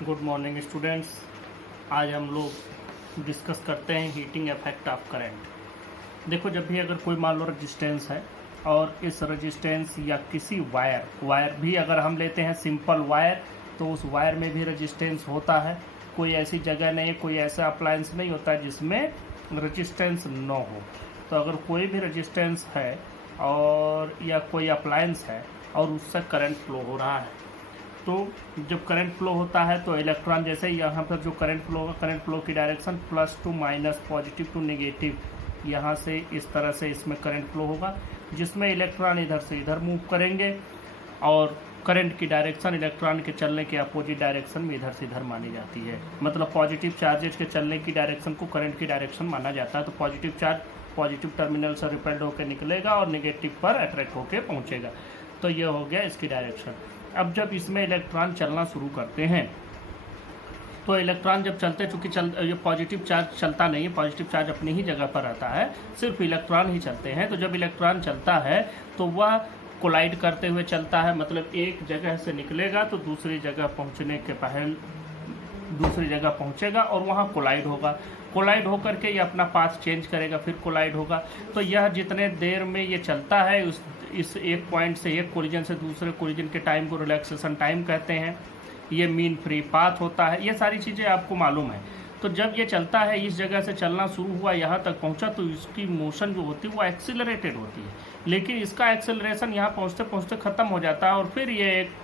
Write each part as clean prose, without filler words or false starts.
Good morning students. आज हम लोग डिस्कस करते हैं हीटिंग इफेक्ट ऑफ करंट। देखो, जब भी अगर कोई मान लो रेजिस्टेंस है और इस रेजिस्टेंस या किसी वायर भी अगर हम लेते हैं सिंपल वायर, तो उस वायर में भी रेजिस्टेंस होता है। कोई ऐसी जगह नहीं, कोई ऐसा अप्लायंस नहीं होता जिसमें रेजिस्टेंस न हो। तो अगर कोई भी रेजिस्टेंस है और या कोई अप्लायंस है और उससे करंट फ्लो हो रहा है, तो जब करंट फ्लो होता है तो इलेक्ट्रॉन, जैसे यहाँ पर जो करंट फ्लो होगा, करंट फ्लो की direction plus to minus, positive to negative, यहाँ से इस तरह से इसमें करंट फ्लो होगा, जिसमें इलेक्ट्रॉन इधर से इधर मूव करेंगे और करंट की डायरेक्शन इलेक्ट्रॉन के चलने के अपोजिट डायरेक्शन में इधर से इधर मानी जाती है। मतलब पॉजिटिव चार्जेज के चलने की डायरेक्शन को करंट की डायरेक्शन माना जाता है। तो पॉजिटिव चार्ज पॉजिटिव टर्मिनल से रिपेल्ड होकर निकलेगा और नेगेटिव पर अट्रैक्ट होकर पहुँचेगा। तो ये हो गया इसकी डायरेक्शन। अब जब इसमें इलेक्ट्रॉन चलना शुरू करते हैं तो इलेक्ट्रॉन जब चलते, चूँकि ये पॉजिटिव चार्ज चलता नहीं है, पॉजिटिव चार्ज अपनी ही जगह पर रहता है, सिर्फ इलेक्ट्रॉन ही चलते हैं। तो जब इलेक्ट्रॉन चलता है तो वह कोलाइड करते हुए चलता है, मतलब एक जगह से निकलेगा तो दूसरी जगह पहुंचने के पहले दूसरी जगह पहुंचेगा और वहां कोलाइड होगा। कोलाइड होकर के ये अपना पाथ चेंज करेगा, फिर कोलाइड होगा। तो यह जितने देर में ये चलता है, इस एक पॉइंट से एक कोलिजन से दूसरे कोलिजन के टाइम को रिलैक्सेशन टाइम कहते हैं। ये मीन फ्री पाथ होता है। ये सारी चीज़ें आपको मालूम है। तो जब ये चलता है, इस जगह से चलना शुरू हुआ, यहाँ तक पहुँचा, तो इसकी मोशन जो होती है वो एक्सीलरेटेड होती है। लेकिन इसका एक्सेलरेशन यहाँ पहुँचते पहुँचते ख़त्म हो जाता है और फिर ये एक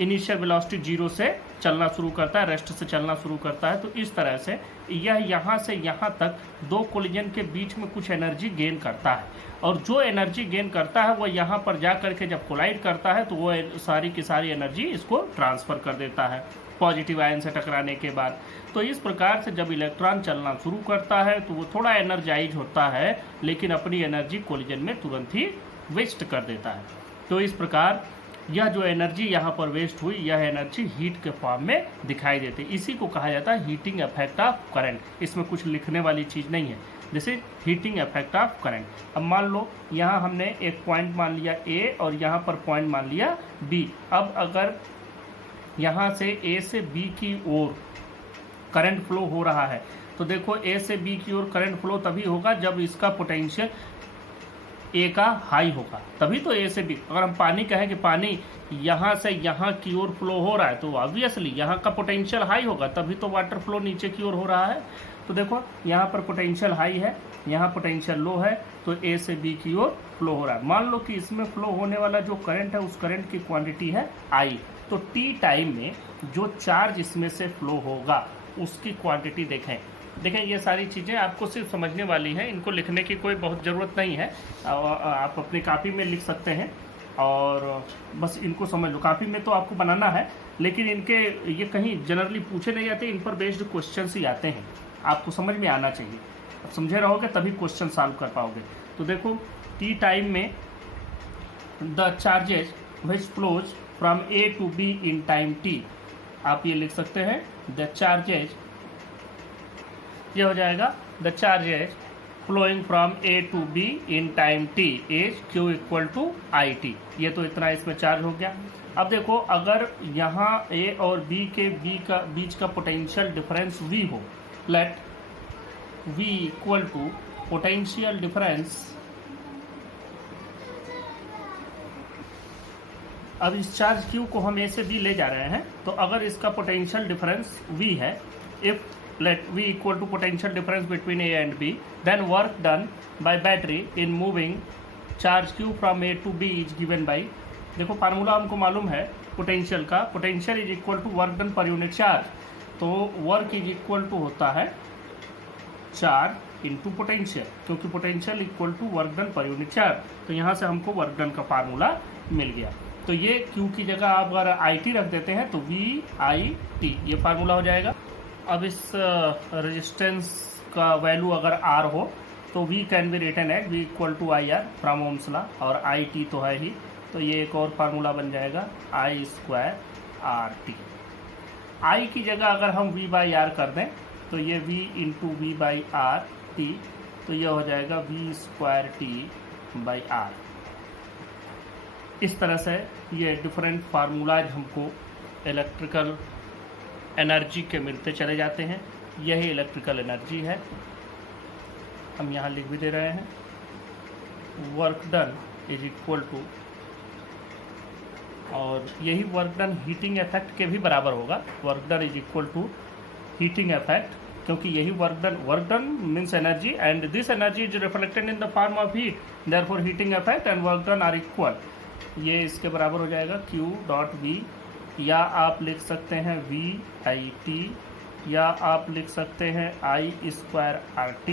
इनिशियल वेलोसिटी 0 से चलना शुरू करता है, रेस्ट से चलना शुरू करता है। तो इस तरह से यह यहाँ से यहाँ तक दो कोलिजन के बीच में कुछ एनर्जी गेन करता है, और जो एनर्जी गेन करता है वह यहाँ पर जा करके जब कोलाइड करता है तो वो सारी की सारी एनर्जी इसको ट्रांसफ़र कर देता है पॉजिटिव आयन से टकराने के बाद। तो इस प्रकार से जब इलेक्ट्रॉन चलना शुरू करता है तो वो थोड़ा एनर्जाइज होता है, लेकिन अपनी एनर्जी कोलिजन में तुरंत ही वेस्ट कर देता है। तो इस प्रकार यह जो एनर्जी यहाँ पर वेस्ट हुई, यह एनर्जी हीट के फॉर्म में दिखाई देती है। इसी को कहा जाता है हीटिंग इफेक्ट ऑफ करंट। इसमें कुछ लिखने वाली चीज़ नहीं है। This is heating effect of current. अब मान लो यहाँ हमने एक पॉइंट मान लिया ए और यहाँ पर पॉइंट मान लिया बी। अब अगर यहाँ से ए से बी की ओर करंट फ्लो हो रहा है, तो देखो ए से बी की ओर करंट फ्लो तभी होगा जब इसका पोटेंशियल ए का हाई होगा, तभी तो ए से बी। अगर हम पानी कहें कि पानी यहाँ से यहाँ की ओर फ्लो हो रहा है, तो ऑब्वियसली यहाँ का पोटेंशियल हाई होगा, तभी तो वाटर फ्लो नीचे की ओर हो रहा है। तो देखो यहाँ पर पोटेंशियल हाई है, यहाँ पोटेंशियल लो है, तो ए से बी की ओर फ्लो हो रहा है। मान लो कि इसमें फ्लो होने वाला जो करंट है, उस करंट की क्वांटिटी है आई। तो टी टाइम में जो चार्ज इसमें से फ्लो होगा उसकी क्वांटिटी देखें। ये सारी चीज़ें आपको सिर्फ समझने वाली हैं, इनको लिखने की कोई बहुत ज़रूरत नहीं है। आप अपनी कापी में लिख सकते हैं और बस इनको समझ लो। कापी में तो आपको बनाना है, लेकिन इनके ये कहीं जनरली पूछे नहीं जाते, इन पर बेस्ड क्वेश्चन ही आते हैं। आपको समझ में आना चाहिए, आप समझे रहोगे तभी क्वेश्चन सॉल्व कर पाओगे। तो देखो, टी टाइम में the charges which flows from A to B in time T, आप ये लिख सकते हैं द चार्जेज, ये हो जाएगा the charges flowing from A to B in time T is Q equal to I T. ये तो इतना इसमें चार्ज हो गया। अब देखो, अगर यहाँ ए और बी के बीच का पोटेंशियल डिफरेंस वी हो, let V equal to potential difference. अब इस चार्ज क्यू को हम ए से बी ले जा रहे हैं, तो अगर इसका पोटेंशियल डिफरेंस वी है, if let V equal to potential difference between A and B, then work done by battery in moving charge Q from A to B is given by, देखो formula हमको मालूम है potential का, potential is equal to work done per unit charge. तो work is equal to होता है charge into potential, क्योंकि potential equal to work done per unit charge. तो यहाँ से हमको वर्क डन का फार्मूला मिल गया। तो ये Q की जगह आप अगर आई टी रख देते हैं तो वी आई टी ये फार्मूला हो जाएगा। अब इस रेजिस्टेंस का वैल्यू अगर R हो तो V can be written at V equal to I R from Ohm's law, और आई टी तो है ही, तो ये एक और फार्मूला बन जाएगा आई स्क्वायर आर टी। आई की जगह अगर हम V बाई आर कर दें तो ये V into V by R T, तो ये हो जाएगा V square T by R. इस तरह से ये डिफरेंट फार्मूलाज हमको इलेक्ट्रिकल एनर्जी के मिलते चले जाते हैं, यही इलेक्ट्रिकल एनर्जी है। हम यहाँ लिख भी दे रहे हैं, work done is equal to, और यही वर्क डन हीटिंग इफेक्ट के भी बराबर होगा। Work done is equal to heating effect, क्योंकि यही work done means energy and this energy is reflected in the form of heat, therefore heating effect and work done are equal. ये इसके बराबर हो जाएगा Q डॉट V, या आप लिख सकते हैं VIT, या आप लिख सकते हैं I स्क्वायर RT,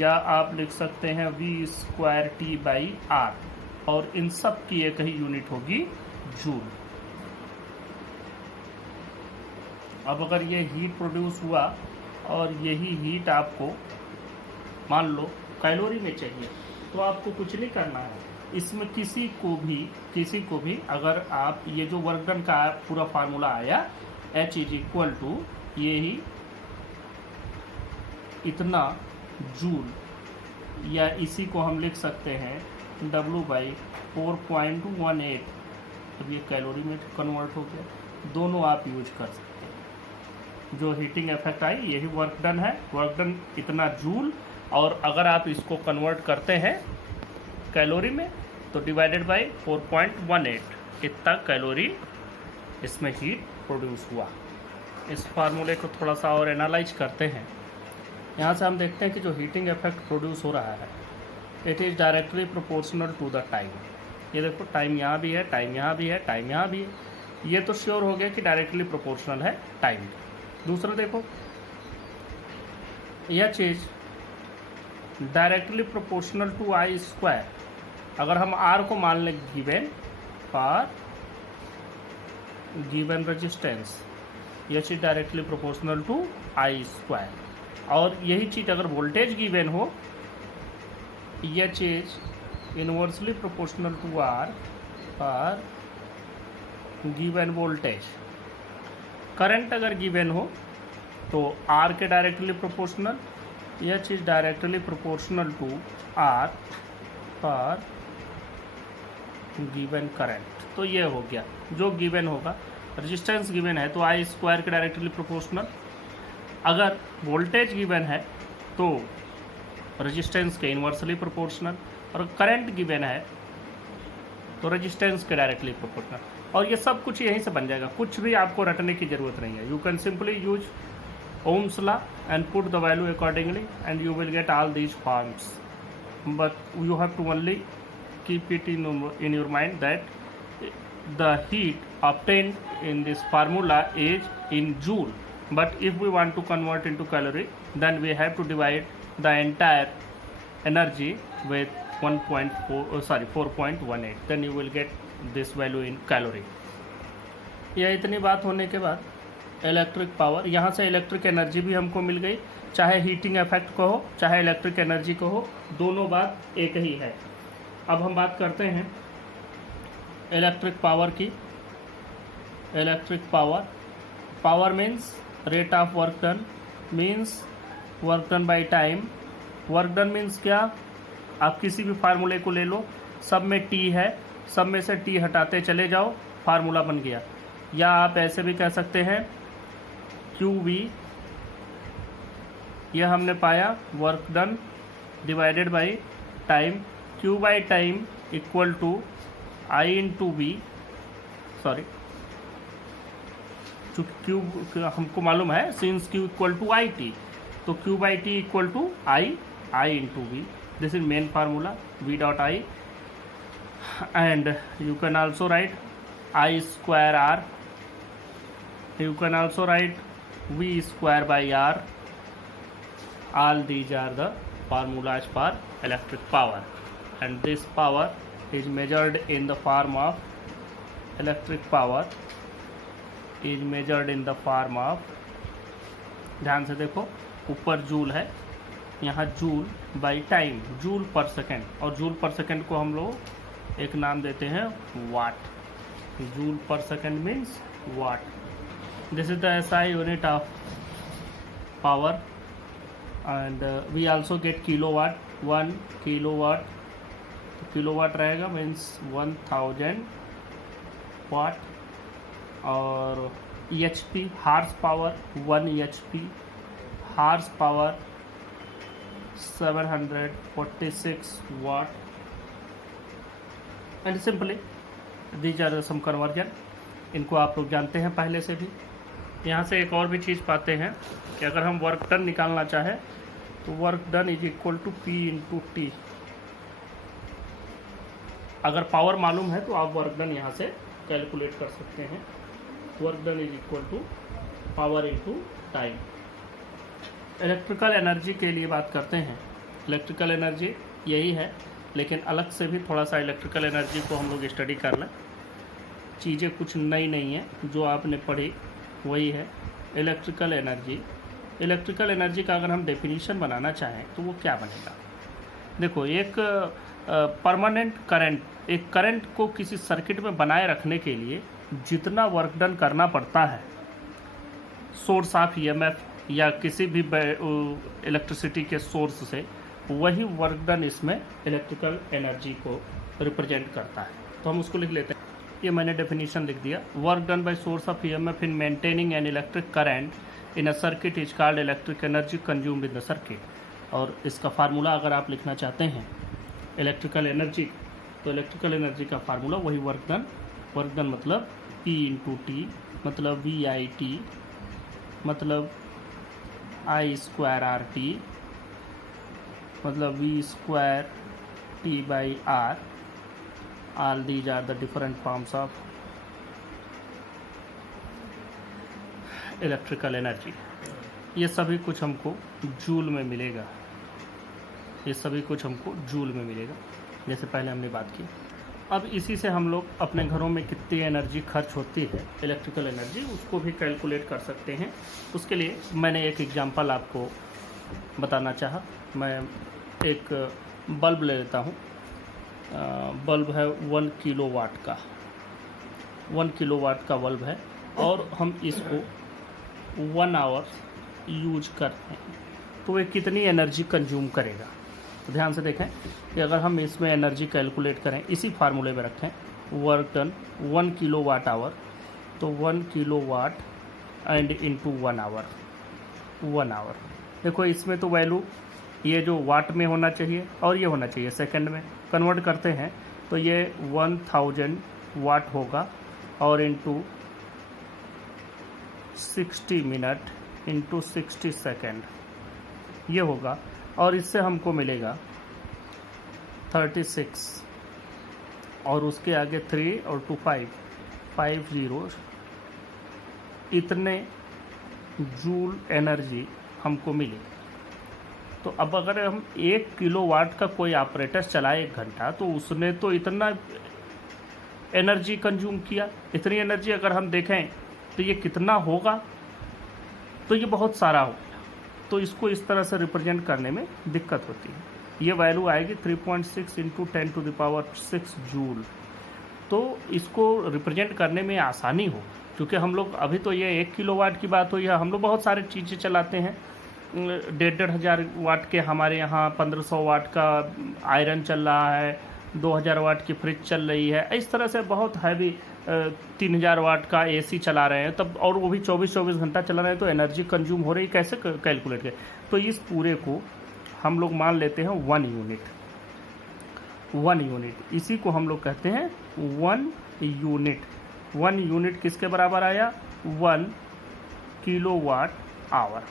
या आप लिख सकते हैं V square T by R, और इन सब की एक ही यूनिट होगी जूल। अब अगर ये हीट प्रोड्यूस हुआ और यही हीट आपको मान लो कैलोरी में चाहिए, तो आपको कुछ नहीं करना है, इसमें किसी को भी अगर आप ये जो वर्क डन का पूरा फार्मूला आया H इज इक्वल टू यही इतना जूल, या इसी को हम लिख सकते हैं W बाई 4.18, अब ये कैलोरी में कन्वर्ट हो गया, दोनों आप यूज कर सकते हैं। जो हीटिंग इफेक्ट आई यही वर्क डन है, वर्क डन इतना जूल, और अगर आप इसको कन्वर्ट करते हैं कैलोरी में तो डिवाइडेड बाई 4.18, इतना कैलोरी इसमें हीट प्रोड्यूस हुआ। इस फार्मूले को थोड़ा सा और एनालाइज करते हैं। यहाँ से हम देखते हैं कि जो हीटिंग इफेक्ट प्रोड्यूस हो रहा है it is directly proportional to the time. ये देखो टाइम यहाँ भी है, टाइम यहाँ भी है, टाइम यहाँ भी है, ये तो श्योर हो गया कि डायरेक्टली प्रोपोर्शनल है टाइम। दूसरा देखो यह चीज़ directly proportional to I square, अगर हम आर को मान लें गिवन फॉर गिवन रेजिस्टेंस, यह चीज़ directly proportional to I square, और यही चीज़ अगर वोल्टेज गिवन हो यह चीज़ inversely proportional to R for given voltage. Current अगर गिवन हो तो आर के डायरेक्टली प्रोपोर्शनल, यह चीज़ directly proportional to R for given current. तो ये हो गया जो गिवन होगा, रेजिस्टेंस गिवन है तो आई स्क्वायर के डायरेक्टली प्रोपोर्शनल, अगर वोल्टेज गिवन है तो रेजिस्टेंस के इन्वर्सली प्रोपोर्शनल, और करंट गिवन है तो रेजिस्टेंस के डायरेक्टली प्रोपोर्शनल। और ये सब कुछ यहीं से बन जाएगा, कुछ भी आपको रटने की ज़रूरत नहीं है। You can simply use Ohm's law and put the value accordingly and you will get all these forms, but you have to only keep it in your mind that the heat obtained in this formula is in joule, but if we want to convert into calorie then we have to divide the entire energy with 4.18, then you will get this value in calorie। यह इतनी बात होने के बाद electric power, यहाँ से electric energy भी हमको मिल गई, चाहे हीटिंग इफेक्ट को हो चाहे इलेक्ट्रिक एनर्जी को हो, दोनों बात एक ही है। अब हम बात करते हैं इलेक्ट्रिक पावर की। Electric power means rate of work done, means work done by time. Work done means क्या, आप किसी भी फार्मूले को ले लो, सब में टी है, सब में से टी हटाते चले जाओ, फार्मूला बन गया। या आप ऐसे भी कह सकते हैं QV, यह हमने पाया work done divided by time, Q by time equal to I into V, sorry चूँकि Q हमको मालूम है since Q equal to IT, तो Q by T equal to I into V, this is main formula V dot I, and you can also write I square R, you can also write V square by R. All these are the formulas for electric power, and this power is measured in the form of electric power is measured in the form of, ध्यान से देखो ऊपर joule है, यहाँ joule by time, joule per second, और joule per second को हम लोग एक नाम देते हैं watt. Joule per second means watt. This is the SI unit of power, and we also get kilowatt, 1 kilowatt, तो kilowatt रहेगा मीन्स 1000 वाट, और HP horse power 1 HP horse power 746 watt, and simply these are some conversion. इनको आप लोग जानते हैं पहले से भी। यहाँ से एक और भी चीज़ पाते हैं कि अगर हम वर्क डन निकालना चाहें तो work done is equal to P into T. अगर पावर मालूम है तो आप वर्क डन यहाँ से कैलकुलेट कर सकते हैं। Work done is equal to power into time. Electrical energy के लिए बात करते हैं। इलेक्ट्रिकल एनर्जी यही है, लेकिन अलग से भी थोड़ा सा इलेक्ट्रिकल एनर्जी को हम लोग स्टडी कर लें। चीज़ें कुछ नई नहीं है, जो आपने पढ़ी वही है। इलेक्ट्रिकल एनर्जी, इलेक्ट्रिकल एनर्जी का अगर हम डेफिनेशन बनाना चाहें तो वो क्या बनेगा। देखो, एक परमानेंट करंट, एक करंट को किसी सर्किट में बनाए रखने के लिए जितना वर्क डन करना पड़ता है सोर्स ऑफ EMF या किसी भी इलेक्ट्रिसिटी के सोर्स से, वही वर्क डन इसमें इलेक्ट्रिकल एनर्जी को रिप्रेजेंट करता है। तो हम उसको लिख लेते हैं। ये मैंने डेफिनेशन लिख दिया। Work done by source of EMF in maintaining an electric current in a circuit is called electric energy consumed in the circuit. और इसका फार्मूला अगर आप लिखना चाहते हैं इलेक्ट्रिकल एनर्जी, तो इलेक्ट्रिकल एनर्जी का फार्मूला वही वर्क डन। वर्क डन मतलब P इंटू टी, मतलब VIT, मतलब I स्क्वायर RT, मतलब V square T by R। All these are the different forms of electrical energy. ये सभी कुछ हमको जूल में मिलेगा, ये सभी कुछ हमको जूल में मिलेगा, जैसे पहले हमने बात की। अब इसी से हम लोग अपने घरों में कितनी एनर्जी खर्च होती है इलेक्ट्रिकल एनर्जी, उसको भी कैलकुलेट कर सकते हैं। उसके लिए मैंने एक एग्जांपल आपको बताना चाहा। मैं एक बल्ब ले लेता हूँ। बल्ब है 1 किलोवाट का, 1 किलोवाट का बल्ब है, और हम इसको 1 आवर यूज करते हैं तो ये कितनी एनर्जी कंज्यूम करेगा। तो ध्यान से देखें कि अगर हम इसमें एनर्जी कैलकुलेट करें, इसी फार्मूले में रखें वर्क डन 1 किलोवाट आवर, तो 1 kilowatt and into 1 hour, 1 hour. देखो इसमें तो वैल्यू ये जो वाट में होना चाहिए और ये होना चाहिए सेकंड में। कन्वर्ट करते हैं तो ये 1000 वाट होगा, और इनटू 60 मिनट इंटू 60 सेकेंड ये होगा, और इससे हमको मिलेगा 36, और उसके आगे 3 और 2 5 जीरोस, इतने जूल एनर्जी हमको मिली। तो अब अगर हम 1 किलोवाट का कोई ऑपरेटस चलाए 1 घंटा, तो उसने तो इतना एनर्जी कंज्यूम किया। इतनी एनर्जी अगर हम देखें तो ये कितना होगा, तो ये बहुत सारा हो गया। तो इसको इस तरह से रिप्रेजेंट करने में दिक्कत होती है। ये वैल्यू आएगी 3.6 इंटू 10⁶ जूल। तो इसको रिप्रेजेंट करने में आसानी हो, क्योंकि हम लोग अभी तो ये 1 किलोवाट की बात हुई है, हम लोग बहुत सारे चीज़ें चलाते हैं। 1,500 वाट के हमारे यहाँ 1500 वाट का आयरन चल रहा है, 2000 वाट की फ्रिज चल रही है, इस तरह से बहुत हैवी 3000 वाट का AC चला रहे हैं तब, और वो भी 24 घंटा चला रहे हैं, तो एनर्जी कंज्यूम हो रही। कैसे कैलकुलेट करें? तो इस पूरे को हम लोग मान लेते हैं 1 यूनिट। 1 यूनिट, इसी को हम लोग कहते हैं 1 यूनिट। 1 यूनिट किसके बराबर आया? 1 किलोवाट आवर।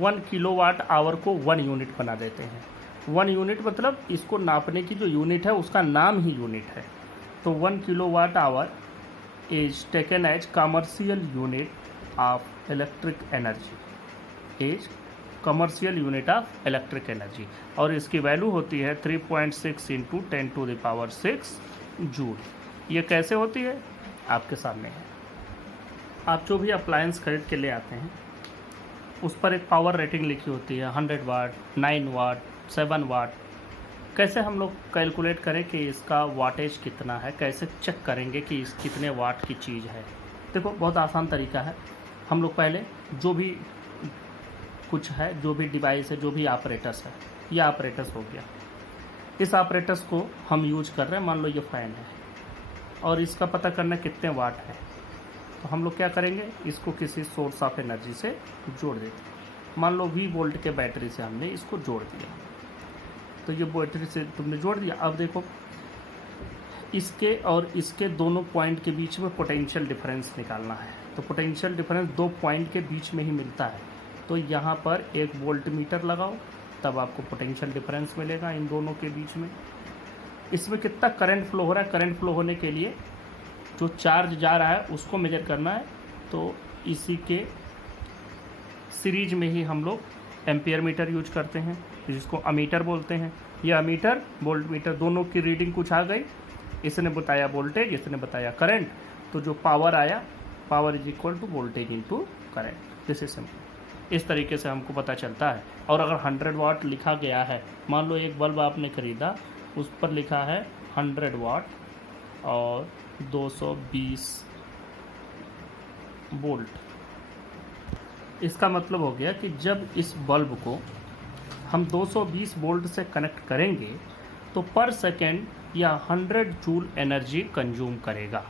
1 किलोवाट आवर को 1 यूनिट बना देते हैं। 1 यूनिट मतलब इसको नापने की जो यूनिट है उसका नाम ही यूनिट है। तो 1 kilowatt hour is taken as commercial unit of electric energy, is commercial unit of electric energy, और इसकी वैल्यू होती है 3.6 इंटू 10⁶ जूल। ये कैसे होती है आपके सामने है। आप जो भी अप्लायंस खरीद के ले आते हैं उस पर एक पावर रेटिंग लिखी होती है, 100 वाट, 9 वाट, 7 वाट। कैसे हम लोग कैलकुलेट करें कि इसका वाटेज कितना है, कैसे चेक करेंगे कि इस कितने वाट की चीज़ है? देखो बहुत आसान तरीका है। हम लोग पहले जो भी कुछ है, जो भी डिवाइस है, जो भी ऑपरेटस है, ये ऑपरेटस हो गया। इस ऑपरेटस को हम यूज कर रहे हैं, मान लो ये फ़ैन है, और इसका पता करना कितने वाट है। तो हम लोग क्या करेंगे, इसको किसी सोर्स ऑफ एनर्जी से जोड़ देते हैं। मान लो V वोल्ट के बैटरी से हमने इसको जोड़ दिया, तो ये बैटरी से तुमने जोड़ दिया। अब देखो इसके और इसके दोनों पॉइंट के बीच में पोटेंशियल डिफरेंस निकालना है। तो पोटेंशियल डिफरेंस दो पॉइंट के बीच में ही मिलता है। तो यहाँ पर एक वोल्ट मीटर लगाओ, तब आपको पोटेंशियल डिफरेंस मिलेगा इन दोनों के बीच में। इसमें कितना करंट फ्लो हो रहा है, करंट फ्लो होने के लिए जो चार्ज जा रहा है उसको मेजर करना है। तो इसी के सीरीज में ही हम लोग एम्पियर मीटर यूज करते हैं, जिसको अमीटर बोलते हैं। यह अमीटर वोल्ट मीटर दोनों की रीडिंग कुछ आ गई, इसने बताया वोल्टेज, इसने बताया करंट। तो जो पावर आया, power is equal to voltage into current. This is simple. इस तरीके से हमको पता चलता है। और अगर 100 वाट लिखा गया है, मान लो एक बल्ब आपने खरीदा, उस पर लिखा है 100 वाट और 220 वोल्ट, इसका मतलब हो गया कि जब इस बल्ब को हम 220 वोल्ट से कनेक्ट करेंगे तो पर सेकेंड या 100 जूल एनर्जी कंज्यूम करेगा।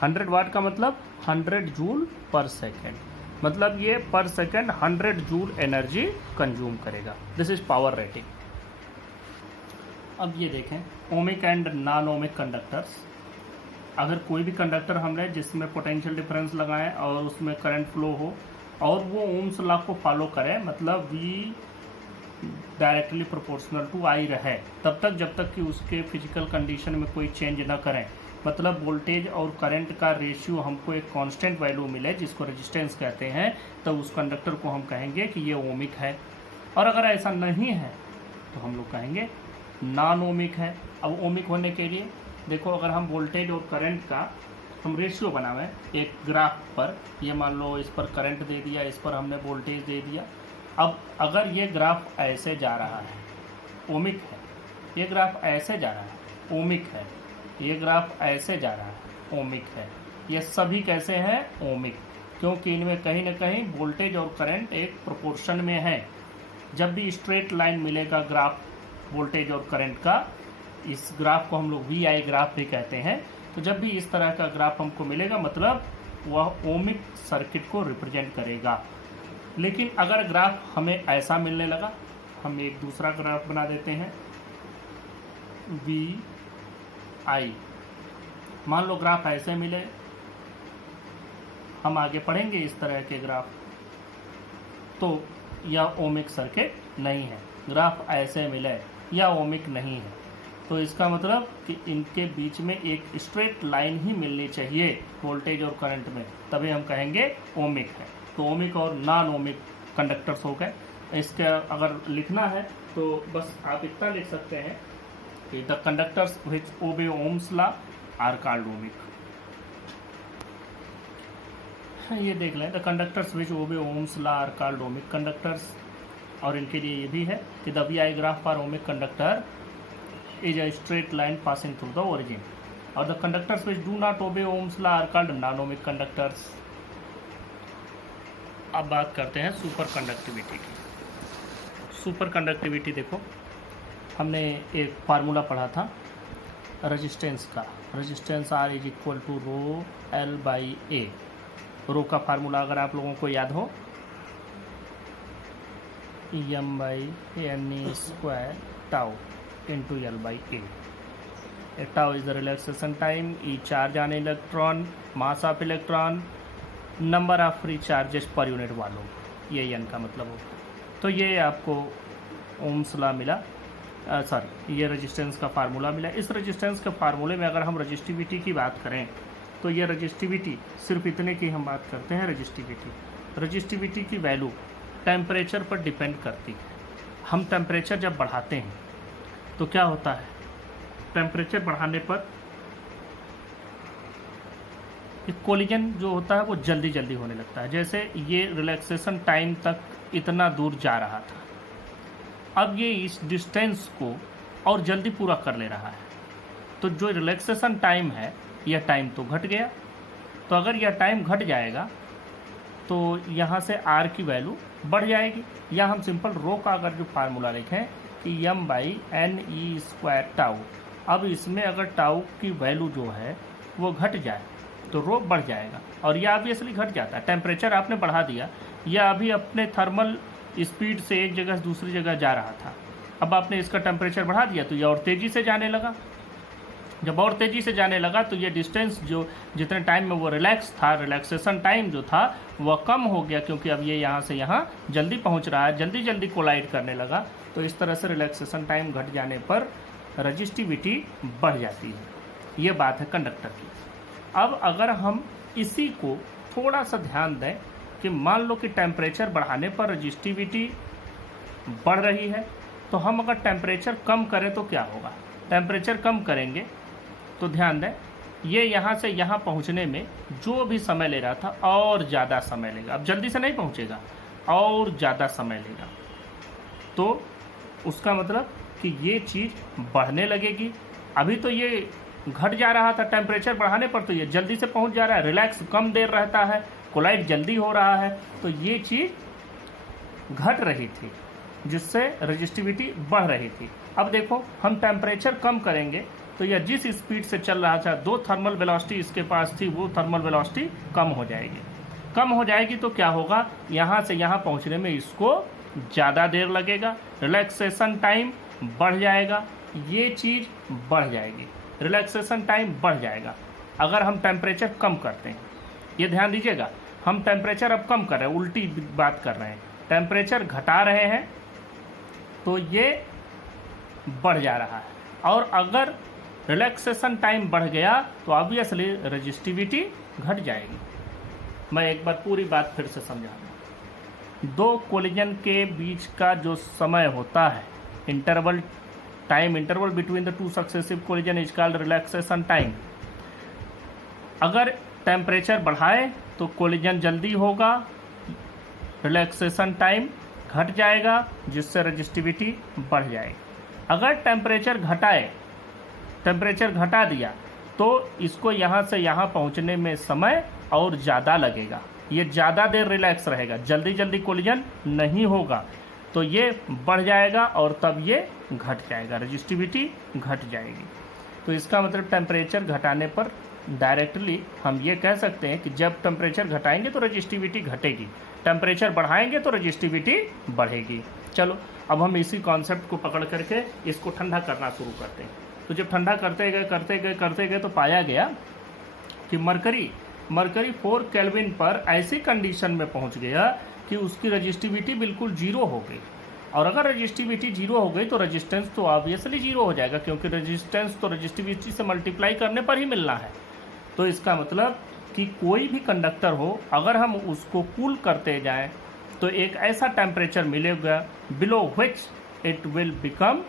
100 वाट का मतलब 100 जूल पर सेकेंड, मतलब ये पर सेकेंड 100 जूल एनर्जी कंज्यूम करेगा। This is power rating. अब ये देखें ohmic and non ohmic conductors. अगर कोई भी कंडक्टर हम लें जिसमें पोटेंशियल डिफरेंस लगाएं और उसमें करंट फ्लो हो और वो ओम्स लॉ को फॉलो करे, मतलब V directly proportional to I रहे, तब तक जब तक कि उसके फिजिकल कंडीशन में कोई चेंज ना करें, मतलब वोल्टेज और करंट का रेशियो हमको एक कांस्टेंट वैल्यू मिले जिसको रेजिस्टेंस कहते हैं, तो उस कंडक्टर को हम कहेंगे कि ये ओमिक है। और अगर ऐसा नहीं है तो हम लोग कहेंगे नॉन ओमिक है। अब ओमिक होने के लिए देखो, अगर हम वोल्टेज और करंट का हम रेशियो बनावें एक ग्राफ पर, ये मान लो इस पर करंट दे दिया, इस पर हमने वोल्टेज दे दिया। अब अगर ये ग्राफ ऐसे जा रहा है ओमिक है, ये ग्राफ ऐसे जा रहा है ओमिक है, ये ग्राफ ऐसे जा रहा है ओमिक है, ये सभी कैसे हैं ओमिक, क्योंकि इनमें कहीं ना कहीं वोल्टेज और करंट एक प्रोपोर्शन में है। जब भी स्ट्रेट लाइन मिलेगा ग्राफ वोल्टेज और करंट का, इस ग्राफ को हम लोग VI ग्राफ भी कहते हैं, तो जब भी इस तरह का ग्राफ हमको मिलेगा मतलब वह ओमिक सर्किट को रिप्रेजेंट करेगा। लेकिन अगर ग्राफ हमें ऐसा मिलने लगा, हम एक दूसरा ग्राफ बना देते हैं VI। मान लो ग्राफ ऐसे मिले, हम आगे पढ़ेंगे इस तरह के ग्राफ, तो यह ओमिक सर्किट नहीं है। ग्राफ ऐसे मिले या ओमिक नहीं है, तो इसका मतलब कि इनके बीच में एक स्ट्रेट लाइन ही मिलनी चाहिए वोल्टेज और करंट में, तभी हम कहेंगे ओमिक है। तो ओमिक और नॉन ओमिक कंडक्टर्स हो गए। इसके अगर लिखना है तो बस आप इतना लिख सकते हैं कि the conductors which obey Ohm's law are called ohmic. ये देख लें, the conductors which obey Ohm's law are called ohmic conductors. और इनके लिए ये भी है कि the VI graph for ohmic conductor is a straight line passing through the origin, और the conductors which do not obey Ohm's law are called non-ohmic conductors। अब बात करते हैं सुपर कंडक्टिविटी की। सुपर कंडक्टिविटी देखो, हमने एक फार्मूला पढ़ा था रेजिस्टेंस का, resistance R is equal to rho L by A। Rho का फार्मूला अगर आप लोगों को याद हो, M by N square tau into L by A. Tau is the relaxation time, E charge on electron, mass of electron, number of free charges per unit volume, ये N का मतलब हो। तो ये आपको ओम्स लॉ मिला, ये resistance का फार्मूला मिला। इस रेजिस्टेंस के फार्मूले में अगर हम रजिस्टिविटी की बात करें तो ये रजिस्टिविटी सिर्फ इतने की हम बात करते हैं। रजिस्टिविटी की वैल्यू टेम्परेचर पर डिपेंड करती है। हम टेम्परेचर जब बढ़ाते हैं तो क्या होता है, टेम्परेचर बढ़ाने पर कोलिजन जो होता है वो जल्दी जल्दी होने लगता है। जैसे ये रिलैक्सेशन टाइम तक इतना दूर जा रहा था, अब ये इस डिस्टेंस को और जल्दी पूरा कर ले रहा है, तो जो रिलैक्सेशन टाइम है यह टाइम तो घट गया। तो अगर यह टाइम घट जाएगा तो यहाँ से R की वैल्यू बढ़ जाएगी, या हम सिंपल रो का अगर जो फार्मूला लिखें कि M by N square tau. अब इसमें अगर टाउ की वैल्यू जो है वो घट जाए तो रो बढ़ जाएगा और यह ऑब्वियसली घट जाता है। टेम्परेचर आपने बढ़ा दिया, यह अभी अपने थर्मल स्पीड से एक जगह से दूसरी जगह जा रहा था, अब आपने इसका टेम्परेचर बढ़ा दिया तो यह और तेज़ी से जाने लगा। जब और तेज़ी से जाने लगा तो ये डिस्टेंस जो जितने टाइम में वो रिलैक्स था, रिलैक्सेशन टाइम जो था वह कम हो गया, क्योंकि अब ये यहाँ से यहाँ जल्दी पहुँच रहा है, जल्दी जल्दी कोलाइड करने लगा। तो इस तरह से रिलैक्सेशन टाइम घट जाने पर रजिस्टिविटी बढ़ जाती है। ये बात है कंडक्टर की। अब अगर हम इसी को थोड़ा सा ध्यान दें कि मान लो कि टेम्परेचर बढ़ाने पर रजिस्टिविटी बढ़ रही है, तो हम अगर टेम्परेचर कम करें तो क्या होगा। टेम्परेचर कम करेंगे तो ध्यान दें ये यहाँ से यहाँ पहुँचने में जो भी समय ले रहा था और ज़्यादा समय लेगा। अब जल्दी से नहीं पहुँचेगा, और ज़्यादा समय लेगा। तो उसका मतलब कि ये चीज़ बढ़ने लगेगी। अभी तो ये घट जा रहा था, टेम्परेचर बढ़ाने पर तो ये जल्दी से पहुँच जा रहा है, रिलैक्स कम देर रहता है, कोलाइड जल्दी हो रहा है, तो ये चीज़ घट रही थी जिससे रजिस्टिविटी बढ़ रही थी। अब देखो हम टेम्परेचर कम करेंगे तो यह जिस स्पीड से चल रहा था, दो थर्मल वेलोसिटी इसके पास थी, वो थर्मल वेलोसिटी कम हो जाएगी। कम हो जाएगी तो क्या होगा, यहाँ से यहाँ पहुँचने में इसको ज़्यादा देर लगेगा, रिलैक्सेशन टाइम बढ़ जाएगा, ये चीज़ बढ़ जाएगी, रिलैक्सेशन टाइम बढ़ जाएगा अगर हम टेम्परेचर कम करते हैं। ये ध्यान दीजिएगा, हम टेम्परेचर अब कम कर रहे हैं, उल्टी बात कर रहे हैं, टेम्परेचर घटा रहे हैं तो ये बढ़ जा रहा है। और अगर रिलैक्सेशन टाइम बढ़ गया तो ऑब्वियसली रजिस्टिविटी घट जाएगी। मैं एक बार पूरी बात फिर से समझाऊंगा। दो कोलिजन के बीच का जो समय होता है, interval time, interval between the two successive collision is called relaxation time. अगर टेम्परेचर बढ़ाए तो कोलिजन जल्दी होगा, रिलैक्सेशन टाइम घट जाएगा जिससे रजिस्टिविटी बढ़ जाएगी। अगर टेम्परेचर घटाए, टेम्परेचर घटा दिया तो इसको यहाँ से यहाँ पहुँचने में समय और ज़्यादा लगेगा, ये ज़्यादा देर रिलैक्स रहेगा, जल्दी जल्दी कोलिजन नहीं होगा, तो ये बढ़ जाएगा और तब ये घट जाएगा, रजिस्टिविटी घट जाएगी। तो इसका मतलब टेम्परेचर घटाने पर डायरेक्टली हम ये कह सकते हैं कि जब टेम्परेचर घटाएंगे तो रजिस्टिविटी घटेगी, टेम्परेचर बढ़ाएंगे तो रजिस्टिविटी बढ़ेगी। चलो अब हम इसी कॉन्सेप्ट को पकड़ करके इसको ठंडा करना शुरू करते हैं। तो जब ठंडा करते गए तो पाया गया कि मरकरी 4 केल्विन पर ऐसी कंडीशन में पहुंच गया कि उसकी रजिस्टिविटी बिल्कुल जीरो हो गई। और अगर रजिस्टिविटी जीरो हो गई तो रेजिस्टेंस तो ऑब्वियसली जीरो हो जाएगा, क्योंकि रेजिस्टेंस तो रजिस्टिविटी से मल्टीप्लाई करने पर ही मिलना है। तो इसका मतलब कि कोई भी कंडक्टर हो, अगर हम उसको कूल करते जाएं तो एक ऐसा टेम्परेचर मिलेगा below which it will become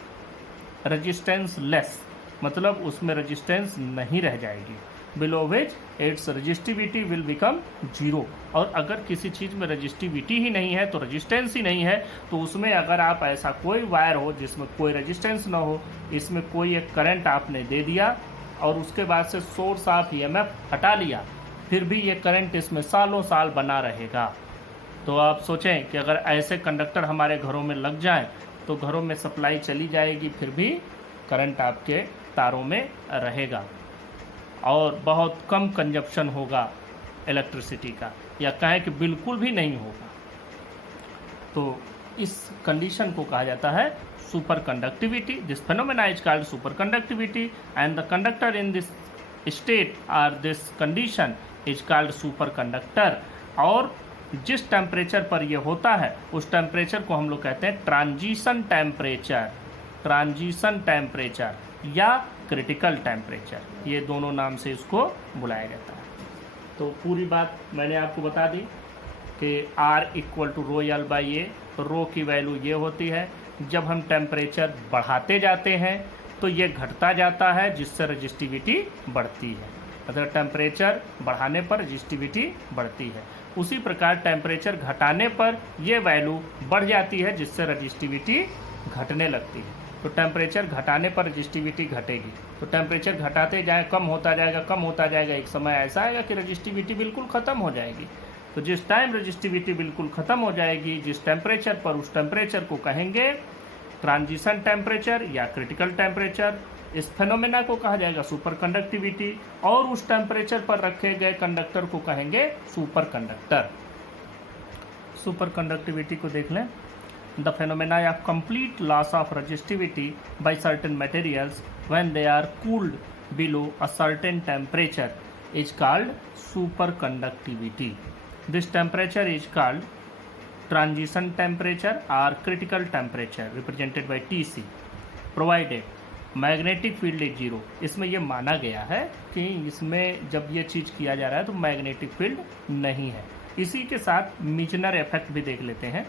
resistance less, मतलब उसमें रेजिस्टेंस नहीं रह जाएगी, below which it's resistivity will become zero. और अगर किसी चीज़ में रजिस्टिविटी ही नहीं है तो रेजिस्टेंस ही नहीं है, तो उसमें अगर आप ऐसा कोई वायर हो जिसमें कोई रेजिस्टेंस ना हो, इसमें कोई एक करंट आपने दे दिया और उसके बाद से सोर्स ऑफ ईएमएफ हटा लिया, फिर भी ये करंट इसमें सालों साल बना रहेगा। तो आप सोचें कि अगर ऐसे कंडक्टर हमारे घरों में लग जाएं तो घरों में सप्लाई चली जाएगी, फिर भी करंट आपके तारों में रहेगा और बहुत कम कंजप्शन होगा इलेक्ट्रिसिटी का, या कहें कि बिल्कुल भी नहीं होगा। तो इस कंडीशन को कहा जाता है super conductivity. This phenomena is called super conductivity and the conductor in this state are this condition is called superconductor. और जिस टेम्परेचर पर यह होता है उस टेम्परेचर को हम लोग कहते हैं ट्रांजिशन टेम्परेचर, ट्रांजिशन टेम्परेचर या क्रिटिकल टेम्परेचर, ये दोनों नाम से इसको बुलाया जाता है। तो पूरी बात मैंने आपको बता दी कि R equal to rho L by A, rho की वैल्यू ये होती है। जब हम टेम्परेचर बढ़ाते जाते हैं तो ये घटता जाता है जिससे रजिस्टिविटी बढ़ती है, मतलब टेम्परेचर बढ़ाने पर रजिस्टिविटी बढ़ती है। उसी प्रकार टेम्परेचर घटाने पर यह वैल्यू बढ़ जाती है जिससे रजिस्टिविटी घटने लगती है। तो टेम्परेचर घटाने पर रजिस्टिविटी घटेगी, तो टेम्परेचर घटाते जाए कम होता जाएगा, एक समय ऐसा आएगा कि रजिस्टिविटी बिल्कुल ख़त्म हो जाएगी। तो जिस टाइम रजिस्टिविटी बिल्कुल ख़त्म हो जाएगी, जिस टेम्परेचर पर, उस टेम्परेचर को कहेंगे ट्रांजिशन टेम्परेचर या क्रिटिकल टेम्परेचर। इस फेनोमेना को कहा जाएगा सुपर कंडक्टिविटी, और उस टेम्परेचर पर रखे गए कंडक्टर को कहेंगे सुपर कंडक्टर। सुपर कंडक्टिविटी को देख लें। The phenomena of complete loss of resistivity by certain materials when they are cooled below a certain temperature is called super conductivity. This temperature is called transition temperature और critical temperature represented by TC, provided magnetic field is zero. इसमें यह माना गया है कि इसमें जब ये चीज़ किया जा रहा है तो मैग्नेटिक फील्ड नहीं है। इसी के साथ मिजनर इफेक्ट भी देख लेते हैं।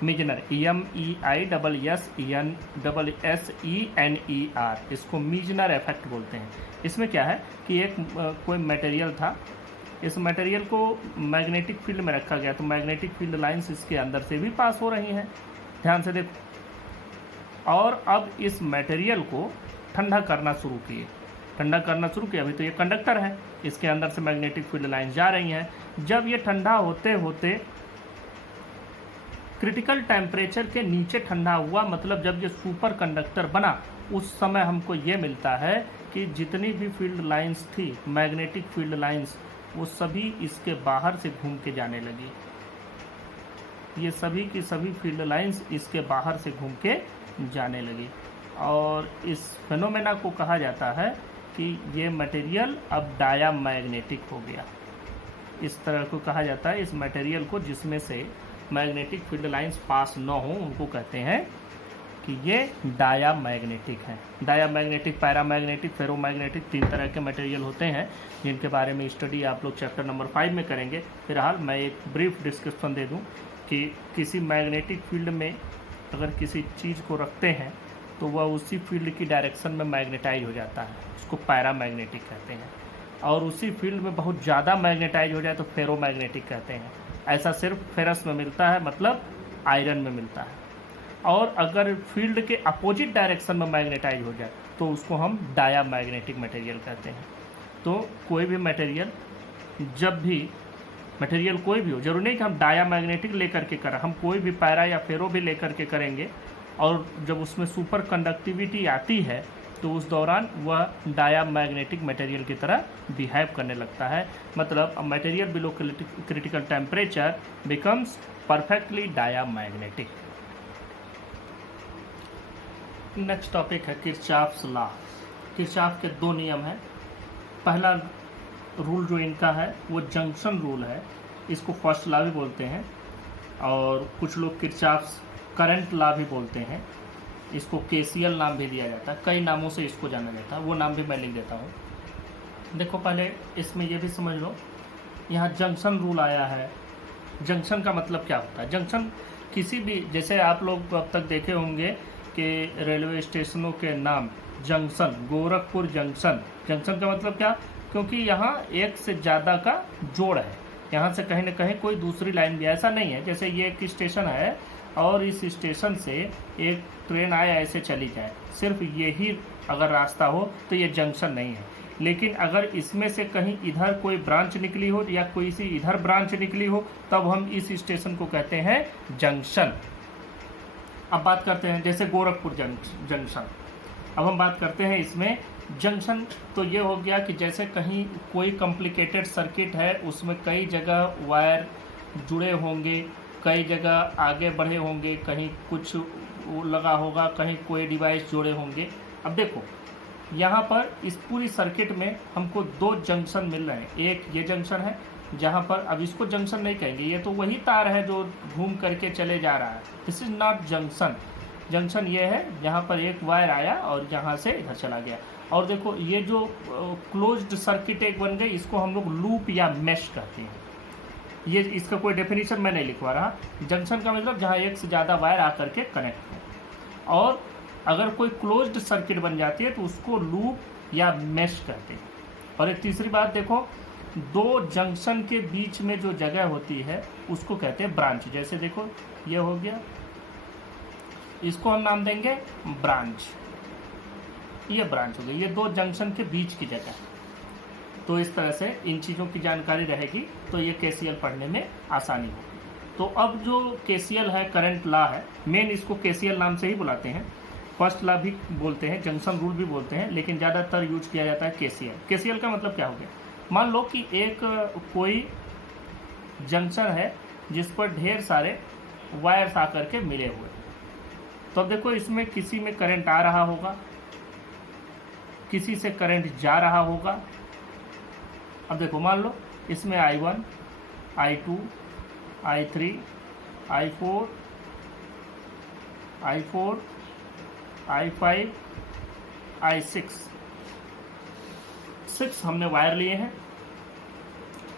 मिजनर MEISSENER, इसको मिजनर इफेक्ट बोलते हैं। इसमें क्या है कि एक कोई मटेरियल था, इस मटेरियल को मैग्नेटिक फील्ड में रखा गया, तो मैग्नेटिक फील्ड लाइंस इसके अंदर से भी पास हो रही हैं, ध्यान से देखो। और अब इस मटेरियल को ठंडा करना शुरू किए, अभी तो ये कंडक्टर है, इसके अंदर से मैग्नेटिक फील्ड लाइंस जा रही हैं। जब ये ठंडा होते होते क्रिटिकल टेम्परेचर के नीचे ठंडा हुआ, मतलब जब ये सुपर कंडक्टर बना, उस समय हमको ये मिलता है कि जितनी भी फील्ड लाइंस थी, मैग्नेटिक फील्ड लाइंस, वो सभी इसके बाहर से घूम के जाने लगी। ये सभी की सभी फील्ड लाइंस इसके बाहर से घूम के जाने लगी, और इस फेनोमेना को कहा जाता है कि ये मटेरियल अब डायामैग्नेटिक हो गया। इस तरह को कहा जाता है, इस मटेरियल को जिसमें से मैग्नेटिक फील्ड लाइंस पास न हो, उनको कहते हैं कि ये डायामैग्नेटिक है। डायामैग्नेटिक, पैरामैग्नेटिक, फेरोमैग्नेटिक, 3 तरह के मटेरियल होते हैं जिनके बारे में स्टडी आप लोग चैप्टर नंबर 5 में करेंगे। फिलहाल मैं एक ब्रीफ डिस्क्रिप्शन दे दूं कि किसी मैग्नेटिक फील्ड में अगर किसी चीज़ को रखते हैं तो वह उसी फील्ड की डायरेक्शन में मैग्नेटाइज हो जाता है, उसको पैरामैग्नेटिक कहते हैं। और उसी फील्ड में बहुत ज़्यादा मैग्नेटाइज हो जाए तो फेरोमैग्नेटिक कहते हैं। ऐसा सिर्फ फेरस में मिलता है, मतलब आयरन में मिलता है। और अगर फील्ड के अपोजिट डायरेक्शन में मैग्नेटाइज हो जाए तो उसको हम डायामैग्नेटिक मटेरियल कहते हैं। तो कोई भी मटेरियल, जब भी मटेरियल कोई भी हो, जरूरी नहीं कि हम डायामैग्नेटिक लेकर के करें, हम कोई भी पैरा या फेरो भी लेकर के करेंगे, और जब उसमें सुपर कंडक्टिविटी आती है तो उस दौरान वह डायामैग्नेटिक मटेरियल की तरह बिहेव करने लगता है। मतलब material below critical temperature becomes perfectly diamagnetic. Next topic है किरचॉफ्स लॉ। किरचॉफ के 2 नियम हैं। पहला रूल जो इनका है वो जंक्शन रूल है, इसको फर्स्ट लॉ भी बोलते हैं, और कुछ लोग किरचॉफ्स करंट लॉ भी बोलते हैं। इसको KCL नाम भी दिया जाता है, कई नामों से इसको जाना जाता है, वो नाम भी मैं लिख देता हूँ। देखो पहले इसमें ये भी समझ लो, यहाँ जंक्शन रूल आया है। जंक्शन का मतलब क्या होता है? जंक्शन किसी भी, जैसे आप लोग अब तक देखे होंगे कि रेलवे स्टेशनों के नाम जंक्शन, गोरखपुर जंक्शन। जंक्शन का मतलब क्या? क्योंकि यहाँ एक से ज़्यादा का जोड़ है, यहाँ से कहीं ना कहीं कोई दूसरी लाइन भी, ऐसा नहीं है जैसे ये एक स्टेशन है और इस स्टेशन से एक ट्रेन आए ऐसे चली जाए, सिर्फ यही अगर रास्ता हो तो ये जंक्शन नहीं है। लेकिन अगर इसमें से कहीं इधर कोई ब्रांच निकली हो या कोई सी इधर ब्रांच निकली हो, तब हम इस स्टेशन को कहते हैं जंक्शन। अब बात करते हैं जैसे गोरखपुर जंक्शन। अब हम बात करते हैं इसमें जंक्शन, तो ये हो गया कि जैसे कहीं कोई कॉम्प्लिकेटेड सर्किट है, उसमें कई जगह वायर जुड़े होंगे, कई जगह आगे बढ़े होंगे, कहीं कुछ लगा होगा, कहीं कोई डिवाइस जोड़े होंगे। अब देखो यहाँ पर इस पूरी सर्किट में हमको 2 जंक्शन मिल रहे हैं। एक ये जंक्शन है जहाँ पर, अब इसको जंक्शन नहीं कहेंगे, ये तो वही तार है जो घूम करके चले जा रहा है। This is not junction. Junction ये है जहाँ पर एक वायर आया और यहाँ से इधर चला गया। और देखो ये जो क्लोज्ड सर्किट एक बन गई, इसको हम लोग लूप या मैश कहते हैं। ये इसका कोई डेफिनेशन मैं नहीं लिखवा रहा। जंक्शन का मतलब जहाँ एक से ज़्यादा वायर आकर के कनेक्ट हो, और अगर कोई क्लोज्ड सर्किट बन जाती है तो उसको लूप या मैश कहते हैं। और एक तीसरी बात देखो, 2 जंक्शन के बीच में जो जगह होती है उसको कहते हैं ब्रांच। जैसे देखो ये हो गया, इसको हम नाम देंगे ब्रांच, ये ब्रांच हो गई, ये 2 जंक्शन के बीच की जगह। तो इस तरह से इन चीज़ों की जानकारी रहेगी तो ये KCL पढ़ने में आसानी होगी। तो अब जो KCL है, करंट लॉ है, मेन इसको KCL नाम से ही बुलाते हैं। फर्स्ट लॉ भी बोलते हैं, जंक्शन रूल भी बोलते हैं, लेकिन ज़्यादातर यूज किया जाता है केसीएल। केसीएल का मतलब क्या हो गया, मान लो कि एक कोई जंक्शन है जिस पर ढेर सारे वायर्स आकर के मिले हुए, तो अब देखो इसमें किसी में करंट आ रहा होगा, किसी से करंट जा रहा होगा। अब देखो मान लो इसमें I1, I2, I3, I4, I5, I6 हमने वायर लिए हैं,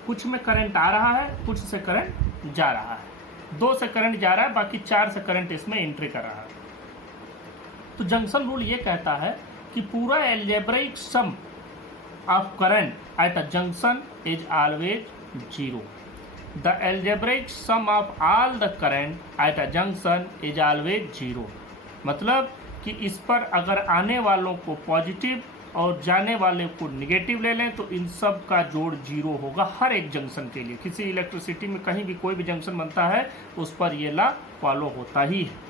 कुछ में करंट आ रहा है, कुछ से करंट जा रहा है, 2 से करंट जा रहा है, बाकी 4 से करंट इसमें एंट्री कर रहा है। तो जंक्शन रूल ये कहता है कि पूरा algebraic sum of current at a junction is always 0। The algebraic sum of all the current at a junction is always 0। मतलब कि इस पर अगर आने वालों को पॉजिटिव और जाने वाले को निगेटिव ले लें तो इन सब का जोड़ 0 होगा हर एक जंक्शन के लिए। किसी इलेक्ट्रिसिटी में कहीं भी कोई भी जंक्शन बनता है उस पर ये लॉ फॉलो होता ही है।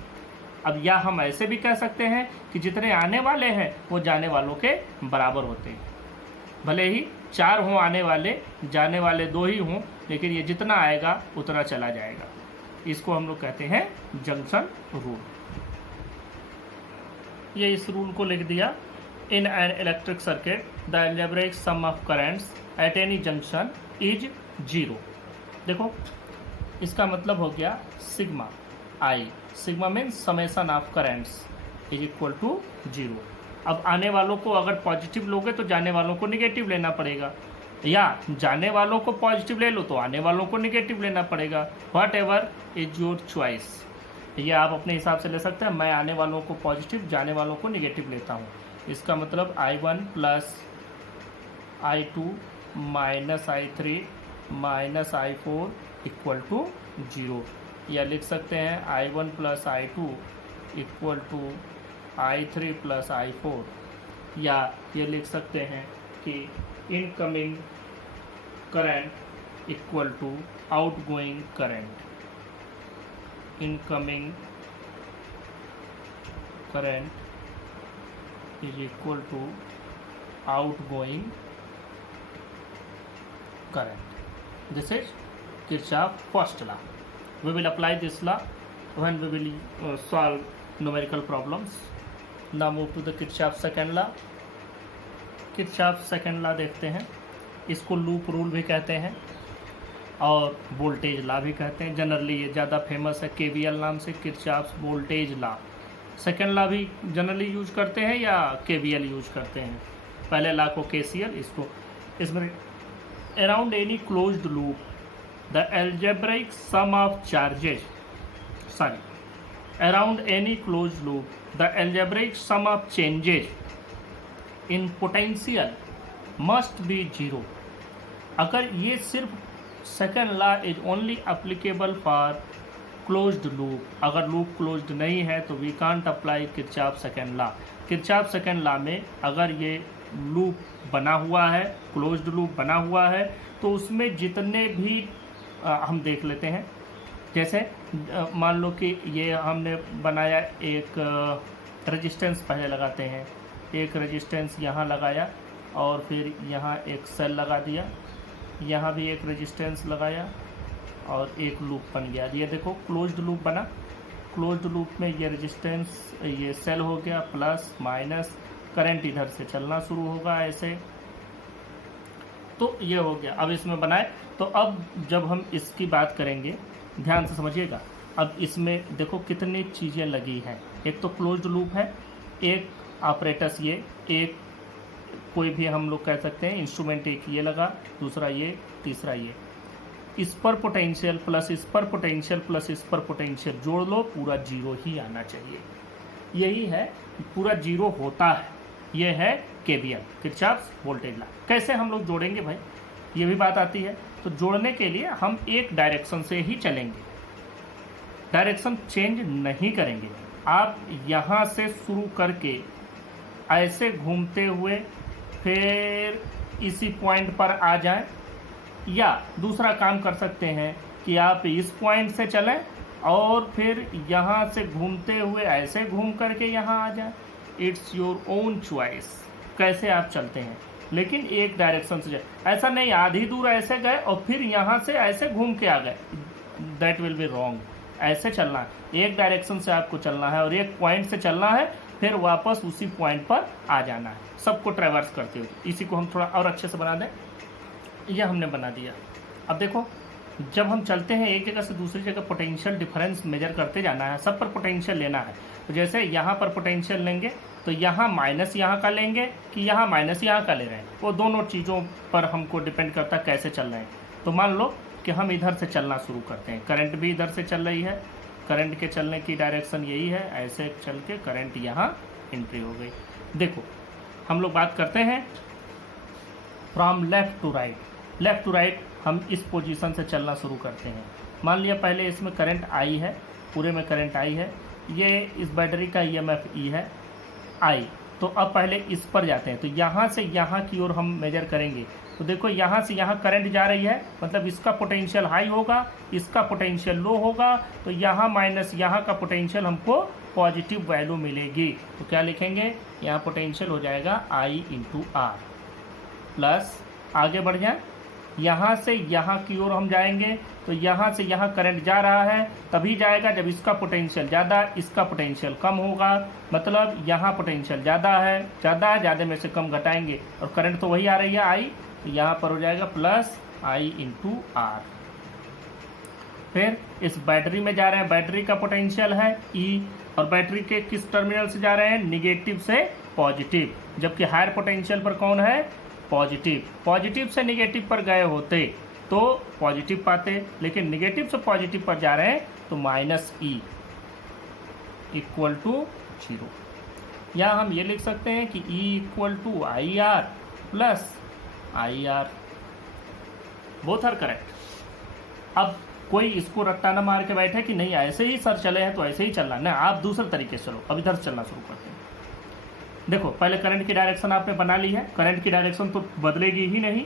अब या हम ऐसे भी कह सकते हैं कि जितने आने वाले हैं वो जाने वालों के बराबर होते हैं, भले ही 4 हों आने वाले, जाने वाले 2 ही हों, लेकिन ये जितना आएगा उतना चला जाएगा। इसको हम लोग कहते हैं जंक्शन रूल। ये इस रूल को लिख दिया, in an electric circuit the algebraic sum of currents at any junction is 0। देखो इसका मतलब हो गया sigma I, sigma means summation of currents is equal to 0। अब आने वालों को अगर पॉजिटिव लोगे तो जाने वालों को निगेटिव लेना पड़ेगा, या जाने वालों को पॉजिटिव ले लो तो आने वालों को निगेटिव लेना पड़ेगा। What ever is your choice, ये आप अपने हिसाब से ले सकते हैं। मैं आने वालों को पॉजिटिव, जाने वालों को निगेटिव लेता हूँ। इसका मतलब I1 plus I2 minus I3 minus I4 equal to 0, या लिख सकते हैं I1 plus I2 equal to I3 plus I4, या ये लिख सकते हैं कि incoming current equal to outgoing current, incoming current is equal to outgoing current. This is Kirchhoff first law. We will apply this law when we will solve numerical problems. Now move to the Kirchhoff second law. Kirchhoff second law देखते हैं। इसको loop rule भी कहते हैं और voltage law भी कहते हैं। जनरली ये ज़्यादा फेमस है KVL नाम से, Kirchhoff voltage law. Second law भी जनरली यूज करते हैं या KVL यूज करते हैं। पहले लॉ को KCL, इसको इसमें around any closed loop the algebraic sum of charges, around any closed loop the algebraic sum of changes in potential must be 0। अगर ये सिर्फ second law is only applicable for closed loop, अगर loop closed नहीं है तो we can't apply Kirchhoff second law. Kirchhoff second law में अगर ये लूप बना हुआ है, क्लोज्ड लूप बना हुआ है, तो उसमें जितने भी हम देख लेते हैं। जैसे मान लो कि ये हमने बनाया, एक रेजिस्टेंस पहले लगाते हैं, एक रेजिस्टेंस यहाँ लगाया और फिर यहाँ एक सेल लगा दिया, यहाँ भी एक रेजिस्टेंस लगाया और एक लूप बन गया। ये देखो क्लोज्ड लूप बना। क्लोज्ड लूप में ये रेजिस्टेंस, ये सेल हो गया, प्लस माइनस, करंट इधर से चलना शुरू होगा ऐसे, तो ये हो गया। अब इसमें बनाए, तो अब जब हम इसकी बात करेंगे ध्यान से समझिएगा। अब इसमें देखो कितनी चीज़ें लगी हैं। एक तो क्लोज्ड लूप है, एक ऑपरेटस, ये एक कोई भी हम लोग कह सकते हैं इंस्ट्रूमेंट, एक ये लगा, दूसरा ये, तीसरा ये। इस पर पोटेंशियल प्लस इस पर पोटेंशियल प्लस इस पर पोटेंशियल जोड़ लो, पूरा 0 ही आना चाहिए। यही है, पूरा 0 होता है। ये है KVL, किरचॉफ वोल्टेज लॉ। कैसे हम लोग जोड़ेंगे भाई, ये भी बात आती है। तो जोड़ने के लिए हम एक डायरेक्शन से ही चलेंगे, डायरेक्शन चेंज नहीं करेंगे। आप यहाँ से शुरू करके ऐसे घूमते हुए फिर इसी पॉइंट पर आ जाएं, या दूसरा काम कर सकते हैं कि आप इस पॉइंट से चलें और फिर यहाँ से घूमते हुए ऐसे घूम करके यहाँ आ जाए। इट्स योर ओन चॉइस कैसे आप चलते हैं, लेकिन एक डायरेक्शन से जाए। ऐसा नहीं आधी दूर ऐसे गए और फिर यहाँ से ऐसे घूम के आ गए, दैट विल बी रॉन्ग। ऐसे चलना है, एक डायरेक्शन से आपको चलना है और एक पॉइंट से चलना है, फिर वापस उसी पॉइंट पर आ जाना है, सबको ट्रैवर्स करते हुए। इसी को हम थोड़ा और अच्छे से बना दें। यह हमने बना दिया। अब देखो, जब हम चलते हैं एक जगह से दूसरी जगह, पोटेंशियल डिफरेंस मेजर करते जाना है, सब पर पोटेंशियल लेना है। तो जैसे यहाँ पर पोटेंशियल लेंगे तो यहाँ माइनस यहाँ का लेंगे कि यहाँ माइनस यहाँ का ले रहे हैं, वो दोनों चीज़ों पर हमको डिपेंड करता है कैसे चल रहे हैं। तो मान लो कि हम इधर से चलना शुरू करते हैं, करंट भी इधर से चल रही है, करंट के चलने की डायरेक्शन यही है, ऐसे चल के करंट यहाँ एंट्री हो गई। देखो हम लोग बात करते हैं from left to right. Left to right हम इस पोजीशन से चलना शुरू करते हैं। मान लिया पहले इसमें करंट आई है, पूरे में करंट आई है, ये इस बैटरी का EMF E है आई। तो अब पहले इस पर जाते हैं, तो यहाँ से यहाँ की ओर हम मेजर करेंगे। तो देखो यहाँ से यहाँ करंट जा रही है, मतलब इसका पोटेंशियल हाई होगा, इसका पोटेंशियल लो होगा, तो यहाँ माइनस यहाँ का पोटेंशियल हमको पॉजिटिव वैल्यू मिलेगी। तो क्या लिखेंगे, यहाँ पोटेंशियल हो जाएगा I × R प्लस, आगे बढ़ जाए, यहाँ से यहाँ की ओर हम जाएंगे, तो यहाँ से यहाँ करंट जा रहा है, तभी जाएगा जब इसका पोटेंशियल ज़्यादा, इसका पोटेंशियल कम होगा। मतलब यहाँ पोटेंशियल ज़्यादा है, ज़्यादा में से कम घटाएंगे और करंट तो वही आ रही है I, तो यहाँ पर हो जाएगा प्लस I × R। फिर इस बैटरी में जा रहे हैं, बैटरी का पोटेंशियल है E, और बैटरी के किस टर्मिनल से जा रहे हैं, निगेटिव से पॉजिटिव, जबकि हायर पोटेंशियल पर कौन है, पॉजिटिव। पॉजिटिव से निगेटिव पर गए होते तो पॉजिटिव पाते, लेकिन निगेटिव से पॉजिटिव पर जा रहे हैं तो -E = 0। या हम ये लिख सकते हैं कि E = IR plus IR, both are correct. अब कोई इसको रट्टा ना मार के बैठे कि नहीं ऐसे ही सर चले हैं तो ऐसे ही चलना, ना आप दूसरे तरीके से चलो। अब इधर से चलना शुरू करते हैं। देखो पहले करंट की डायरेक्शन आपने बना ली है, करंट की डायरेक्शन तो बदलेगी ही नहीं,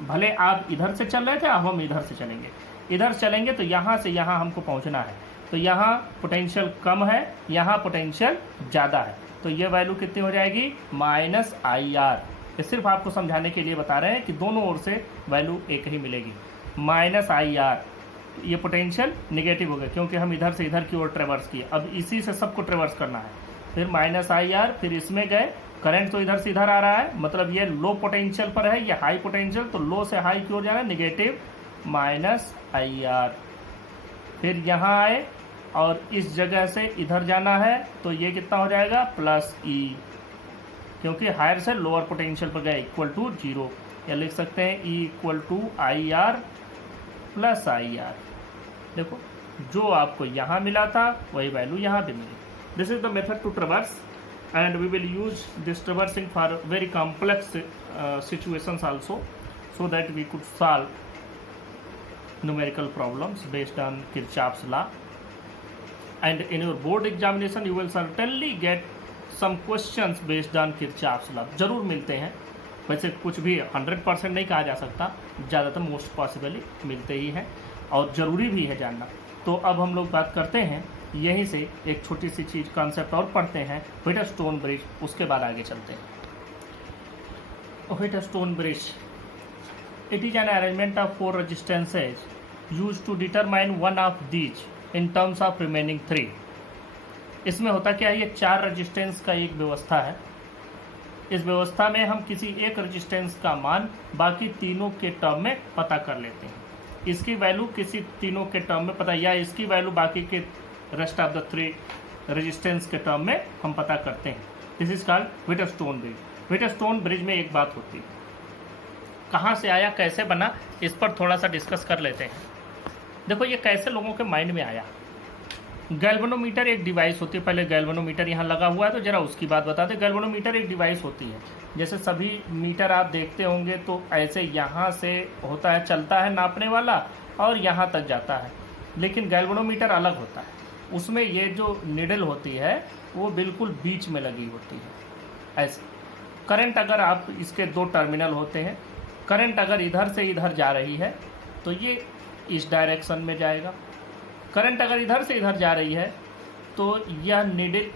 भले आप इधर से चल रहे थे, अब हम इधर से चलेंगे। इधर चलेंगे तो यहाँ से यहाँ हमको पहुँचना है, तो यहाँ पोटेंशियल कम है, यहाँ पोटेंशियल ज़्यादा है, तो ये वैल्यू कितनी हो जाएगी, -IR। ये सिर्फ आपको समझाने के लिए बता रहे हैं कि दोनों ओर से वैल्यू एक ही मिलेगी, -IR। ये पोटेंशियल नेगेटिव हो गया क्योंकि हम इधर से इधर की ओर ट्रेवर्स किए, अब इसी से सबको ट्रेवर्स करना है। फिर -IR, फिर इसमें गए, करंट तो इधर से इधर आ रहा है, मतलब ये लो पोटेंशियल पर है, ये हाई पोटेंशियल, तो लो से हाई की ओर जाना है, नेगेटिव -IR। फिर यहाँ आए और इस जगह से इधर जाना है, तो ये कितना हो जाएगा, +E, क्योंकि हायर से लोअर पोटेंशियल पर गए, = 0। या लिख सकते हैं E = IR प्लस IR। देखो जो आपको यहाँ मिला था वही वैल्यू यहाँ भी मिली। This is the method to traverse, and we will use this traversing for very complex situations also, so that we could solve numerical problems based on Kirchhoff's law. And in your board examination you will certainly get some questions based on Kirchhoff's law. जरूर मिलते हैं, वैसे कुछ भी 100% नहीं कहा जा सकता, ज़्यादातर मोस्ट पॉसिबली मिलते ही हैं और ज़रूरी भी है जानना। तो अब हम लोग बात करते हैं यहीं से एक छोटी सी चीज़ कॉन्सेप्ट और पढ़ते हैं, व्हिटस्टोन ब्रिज, उसके बाद आगे चलते हैं। Wheatstone bridge, it is an arrangement of 4 resistances used to determine one of these in terms of remaining 3। इसमें होता क्या है, ये 4 रेजिस्टेंस का एक व्यवस्था है। इस व्यवस्था में हम किसी एक रेजिस्टेंस का मान बाकी तीनों के टर्म में पता कर लेते हैं। इसकी वैल्यू किसी तीनों के टर्म में पता, या इसकी वैल्यू बाकी के रेस्ट ऑफ द 3 रेजिस्टेंस के टर्म में हम पता करते हैं। This is called Wheatstone bridge. Wheatstone bridge में एक बात होती है, कहाँ से आया, कैसे बना, इस पर थोड़ा सा डिस्कस कर लेते हैं। देखो ये कैसे लोगों के माइंड में आया। गैल्वेनोमीटर एक डिवाइस होती है, पहले गैल्वेनोमीटर यहाँ लगा हुआ है तो जरा उसकी बात बता दें। गैल्वेनोमीटर एक डिवाइस होती है, जैसे सभी मीटर आप देखते होंगे तो ऐसे यहाँ से होता है, चलता है नापने वाला और यहाँ तक जाता है, लेकिन गैल्वेनोमीटर अलग होता है। उसमें ये जो निडल होती है वो बिल्कुल बीच में लगी होती है ऐसे। करंट अगर आप, इसके 2 टर्मिनल होते हैं, करंट अगर इधर से इधर जा रही है तो ये इस डायरेक्शन में जाएगा, करंट अगर इधर से इधर जा रही है तो यह नीडल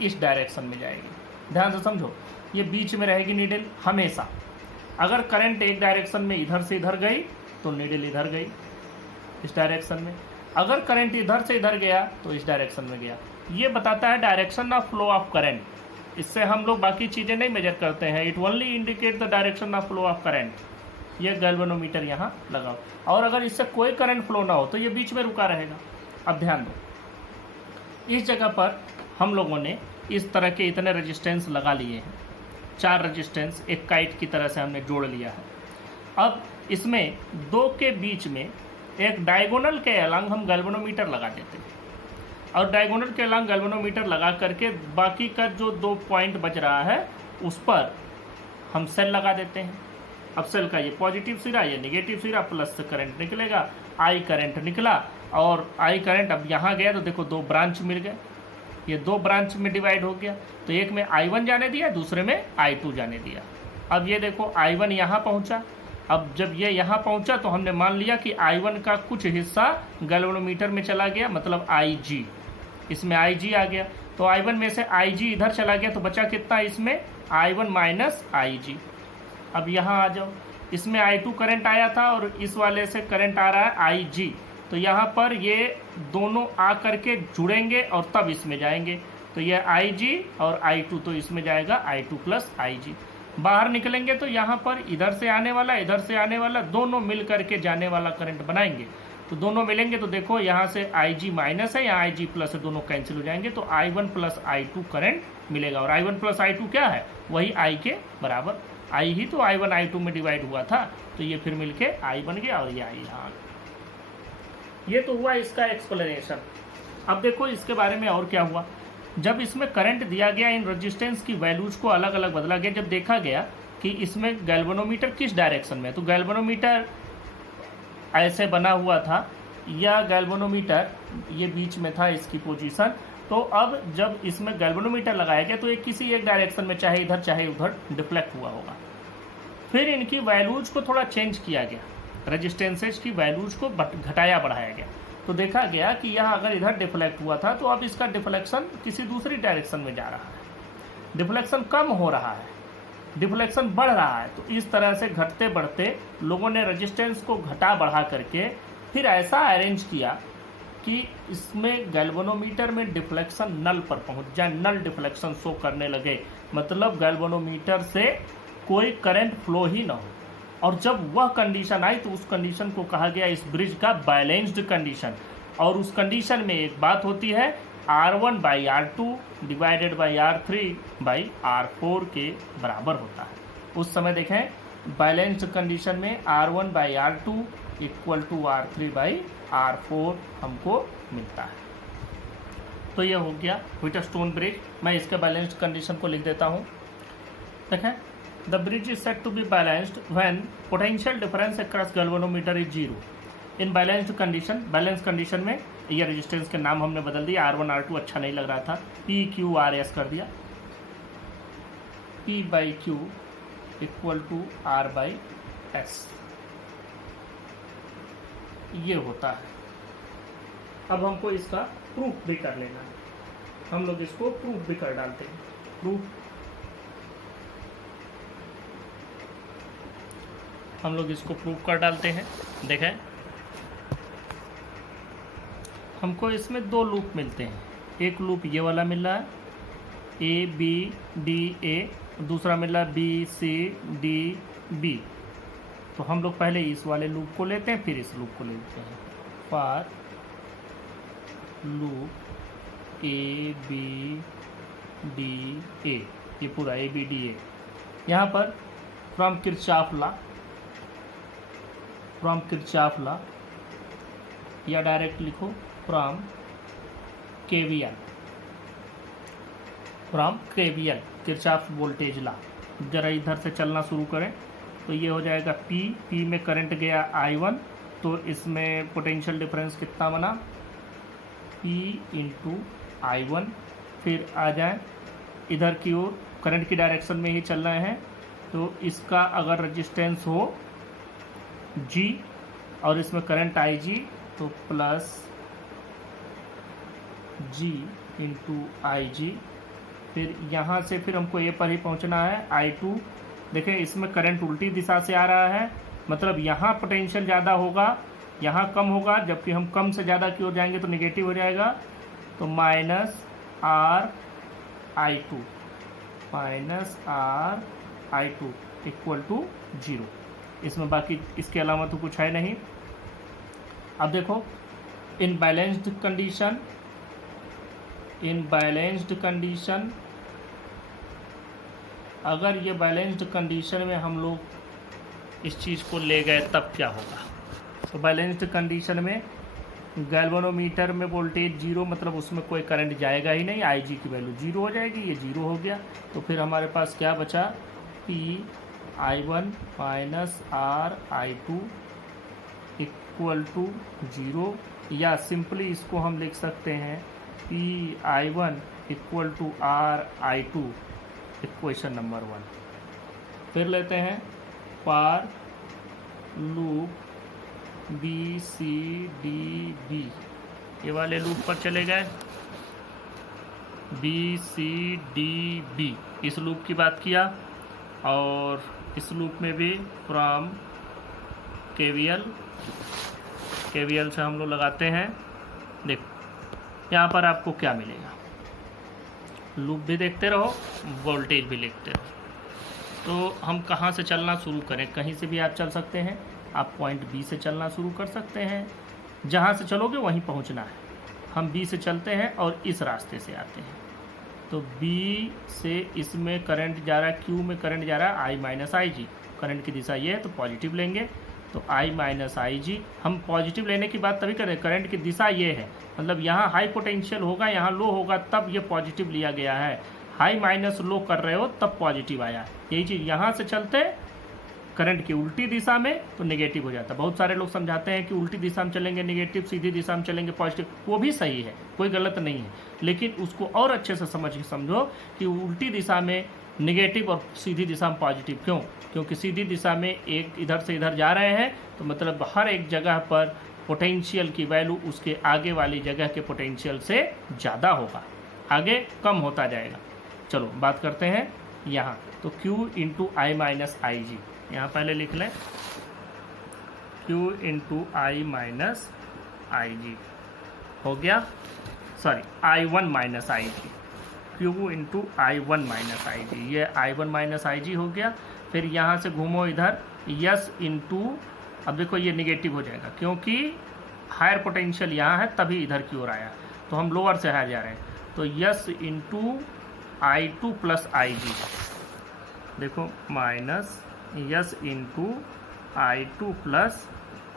इस डायरेक्शन में जाएगी, ध्यान से समझो, ये बीच में रहेगी नीडल हमेशा। अगर करंट एक डायरेक्शन में इधर से इधर गई तो नीडल इधर गई इस डायरेक्शन में, अगर करंट इधर से इधर गया तो इस डायरेक्शन में गया। ये बताता है direction of flow of current. इससे हम लोग बाकी चीज़ें नहीं मेजर करते हैं, it only indicate the direction of flow of current. ये गैल्वेनोमीटर यहाँ लगाओ, और अगर इससे कोई करंट फ्लो ना हो तो ये बीच में रुका रहेगा। अब ध्यान दो, इस जगह पर हम लोगों ने इस तरह के इतने रेजिस्टेंस लगा लिए हैं, 4 रेजिस्टेंस एक काइट की तरह से हमने जोड़ लिया है। अब इसमें 2 के बीच में एक डायगोनल के अलांग हम गैल्वेनोमीटर लगा देते हैं, और डायगोनल के अलांग गैल्वेनोमीटर लगा करके बाकी का जो 2 पॉइंट बच रहा है उस पर हम सेल लगा देते हैं। अब सेल का ये पॉजिटिव सिरा, ये नेगेटिव सिरा, प्लस से करंट निकलेगा, आई करंट निकला, और आई करंट अब यहाँ गया तो देखो 2 ब्रांच मिल गए, ये 2 ब्रांच में डिवाइड हो गया। तो एक में I1 जाने दिया, दूसरे में I2 जाने दिया। अब ये देखो I1 यहाँ पहुँचा, अब जब ये यहाँ पहुँचा तो हमने मान लिया कि I1 का कुछ हिस्सा गैल्वेनोमीटर में चला गया, मतलब IG, इसमें IG आ गया। तो I1 में से IG इधर चला गया तो बचा कितना इसमें, I1 माइनस IG। अब यहाँ आ जाओ, इसमें I2 करंट आया था और इस वाले से करंट आ रहा है IG, तो यहाँ पर ये दोनों आ करके जुड़ेंगे और तब इसमें जाएंगे। तो ये IG और I2, तो इसमें जाएगा I2 प्लस IG। बाहर निकलेंगे तो यहाँ पर इधर से आने वाला इधर से आने वाला दोनों मिल करके जाने वाला करंट बनाएंगे। तो दोनों मिलेंगे तो देखो यहाँ से IG माइनस है, यहाँ IG प्लस है, दोनों कैंसिल हो जाएंगे। तो I1 प्लस I2 करंट मिलेगा, और I1 प्लस I2 क्या है, वही I के बराबर। I ही तो I1 I2 में डिवाइड हुआ था, तो ये फिर मिलके I बन गया और ये I यहाँ। ये तो हुआ इसका एक्सप्लेनेशन। अब देखो इसके बारे में और क्या हुआ। जब इसमें करंट दिया गया, इन रेजिस्टेंस की वैल्यूज को अलग अलग बदला गया, जब देखा गया कि इसमें गैल्वेनोमीटर किस डायरेक्शन में है, तो गैल्वेनोमीटर ऐसे बना हुआ था, या गैल्वेनोमीटर ये बीच में था इसकी पोजीशन। तो अब जब इसमें गैल्वेनोमीटर लगाया गया तो ये किसी एक डायरेक्शन में, चाहे इधर चाहे उधर, डिफ्लेक्ट हुआ होगा। फिर इनकी वैल्यूज को थोड़ा चेंज किया गया, रेजिस्टेंसेज की वैल्यूज को घटाया बढ़ाया गया। तो देखा गया कि यह अगर इधर डिफ्लेक्ट हुआ था तो अब इसका डिफ्लेक्शन किसी दूसरी डायरेक्शन में जा रहा है, डिफ्लेक्शन कम हो रहा है, डिफ्लेक्शन बढ़ रहा है। तो इस तरह से घटते बढ़ते लोगों ने रेजिस्टेंस को घटा बढ़ा करके फिर ऐसा अरेंज किया कि इसमें गैल्वेनोमीटर में डिफ्लेक्शन नल पर पहुंच जाए, नल डिफ्लेक्शन शो करने लगे, मतलब गैल्वेनोमीटर से कोई करंट फ्लो ही ना हो। और जब वह कंडीशन आई तो उस कंडीशन को कहा गया इस ब्रिज का बैलेंस्ड कंडीशन। और उस कंडीशन में एक बात होती है, R1 by R2 divided by R3 by R4 के बराबर होता है। उस समय देखें बैलेंस्ड कंडीशन में R1 by R2 equal to R3 by R4 हमको मिलता है। तो ये हो गया व्हीटस्टोन ब्रिज। मैं इसके बैलेंस्ड कंडीशन को लिख देता हूँ। देखें, the bridge is set to be balanced when potential difference across galvanometer is 0 in balanced condition. Balance condition में ये रेजिस्टेंस के नाम हमने बदल दिया, R1 R2 अच्छा नहीं लग रहा था, PQRS कर दिया, P by Q equal to R by S, ये होता है। अब हमको इसका प्रूफ भी कर लेना है, हम लोग इसको प्रूफ भी कर डालते हैं। प्रूफ हम लोग इसको प्रूफ कर डालते हैं। देखें, हमको इसमें 2 लूप मिलते हैं, एक लूप ये वाला मिल रहा है ABDA, दूसरा मिल रहा है BCDB। तो हम लोग पहले इस वाले लूप को लेते हैं, फिर इस लूप को लेते हैं। फॉर लूप ABDA, ये पूरा ABDA, यहाँ पर फ्रॉम किरचॉफ लॉ, या डायरेक्ट लिखो from KVL, Kirchhoff voltage law. जरा इधर से चलना शुरू करें तो ये हो जाएगा P में करंट गया I1, तो इसमें पोटेंशियल डिफरेंस कितना बना, P इंटू I1। फिर आ जाए इधर की ओर, करंट की डायरेक्शन में ही चल रहे हैं, तो इसका अगर रेजिस्टेंस हो G और इसमें करंट IG, तो प्लस G इंटू आई जी। फिर यहाँ से फिर हमको ए पर ही पहुँचना है, I2। देखें इसमें करंट उल्टी दिशा से आ रहा है, मतलब यहाँ पोटेंशियल ज़्यादा होगा, यहाँ कम होगा, जबकि हम कम से ज़्यादा की ओर जाएंगे तो निगेटिव हो जाएगा। तो minus R I two equal to 0। इसमें बाकी इसके अलावा तो कुछ है नहीं। अब देखो इन बैलेंस्ड कंडीशन अगर ये बैलेंस्ड कंडीशन में हम लोग इस चीज़ को ले गए तब क्या होगा। तो बैलेंस्ड कंडीशन में गैल्वेनोमीटर में वोल्टेज 0, मतलब उसमें कोई करंट जाएगा ही नहीं, आई जी की वैल्यू 0 हो जाएगी, ये 0 हो गया। तो फिर हमारे पास क्या बचा, P I one minus R I two equal to 0, या सिंपली इसको हम लिख सकते हैं P I one equal to R I two, equation number 1। फिर लेते हैं पार loop B C D B, ये वाले लूप पर चले गए, बी सी डी बी इस लूप की बात किया, और इस लूप में भी फ्रॉम केवीएल से हम लोग लगाते हैं। देखो यहाँ पर आपको क्या मिलेगा, लूप भी देखते रहो, वोल्टेज भी लिखते रहो। तो हम कहाँ से चलना शुरू करें, कहीं से भी आप चल सकते हैं, आप पॉइंट बी से चलना शुरू कर सकते हैं, जहाँ से चलोगे वहीं पहुँचना है। हम बी से चलते हैं और इस रास्ते से आते हैं। तो बी से इसमें करंट जा रहा है, क्यू में करंट जा रहा है आई माइनस आई जी, करंट की दिशा ये है तो पॉजिटिव लेंगे। तो आई माइनस आई जी, हम पॉजिटिव लेने की बात तभी करें, करंट की दिशा ये है, मतलब यहाँ हाई पोटेंशियल होगा, यहाँ लो होगा, तब ये पॉजिटिव लिया गया है। हाई माइनस लो कर रहे हो तब पॉजिटिव आया। यही चीज़ यहाँ से चलते करंट की उल्टी दिशा में तो नेगेटिव हो जाता है। बहुत सारे लोग समझाते हैं कि उल्टी दिशा में चलेंगे नेगेटिव, सीधी दिशा में चलेंगे पॉजिटिव, वो भी सही है, कोई गलत नहीं है, लेकिन उसको और अच्छे से समझो कि उल्टी दिशा में नेगेटिव और सीधी दिशा में पॉजिटिव क्यों, क्योंकि सीधी दिशा में एक इधर से इधर जा रहे हैं, तो मतलब हर एक जगह पर पोटेंशियल की वैल्यू उसके आगे वाली जगह के पोटेंशियल से ज़्यादा होगा, आगे कम होता जाएगा। चलो बात करते हैं यहाँ, तो Q into I minus I G, यहाँ पहले लिख लें Q into I minus I G हो गया, sorry I one minus I G, Q into I one minus I G, ये I one minus I G हो गया। फिर यहाँ से घूमो इधर, यस इंटू, अब देखो ये निगेटिव हो जाएगा क्योंकि हायर पोटेंशियल यहाँ है तभी इधर की ओर आया, तो हम लोअर से हायर जा रहे हैं। तो यस इंटू आई टू प्लस आई जी, देखो माइनस यस इंटू आई टू प्लस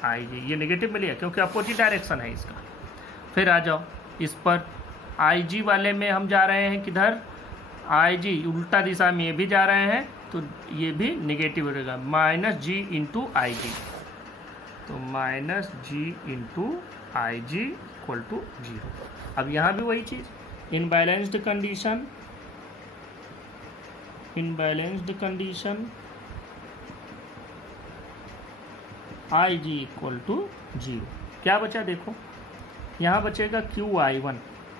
आई जी, ये नेगेटिव में लिया क्योंकि अपोजिट डायरेक्शन है इसका। फिर आ जाओ इस पर, आई जी वाले में हम जा रहे हैं किधर, आई जी उल्टा दिशा में ये भी जा रहे हैं, तो ये भी नेगेटिव हो जाएगा, minus G into I G, तो minus G into I G equal to 0। अब यहाँ भी वही चीज़, in balanced condition I G equal to 0। क्या बचा देखो, यहाँ बचेगा क्यू आई वन,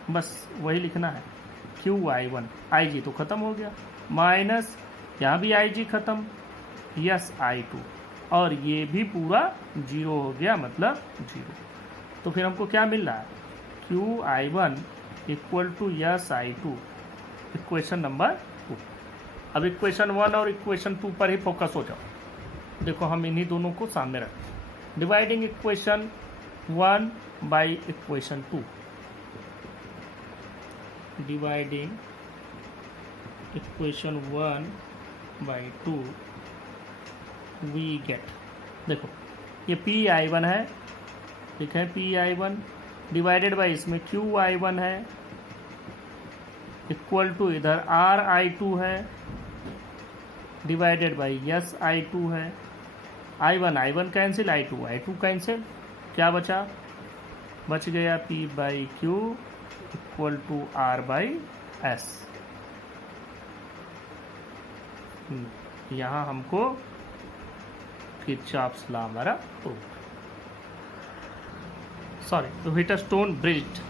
बस वही लिखना है, Q I one, I G तो ख़त्म हो गया, माइनस यहाँ भी आई जी ख़त्म, यस आई टू, और ये भी पूरा 0 हो गया, मतलब 0। तो फिर हमको क्या मिल रहा है, Q I one equal to S I two, equation number 2। अब इक्वेशन 1 और इक्वेशन 2 पर ही फोकस हो जाओ। देखो हम इन्हीं दोनों को सामने रखते हैं, dividing equation 1 by equation 2, dividing equation 1 by 2 we get, देखो ये पी आई वन है, ठीक है, P I one divided by इसमें क्यू आई वन है, इक्वल टू इधर आर आई टू है, divided by S I two है, I one cancel, I two cancel, क्या बचा, बच गया P by Q equal to R by S. यहाँ हमको किरचॉफ्स लॉ हमारा प्रूफ, सॉरी तो व्हीटस्टोन ब्रिज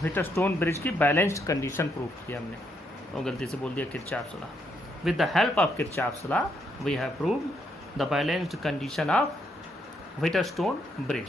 व्हिटरस्टोन ब्रिज की बैलेंस्ड कंडीशन प्रूव की हमने, और गलती से बोल दिया Kirchhoff's law. With the help of Kirchhoff's law we have proved the balanced condition of Wheatstone bridge.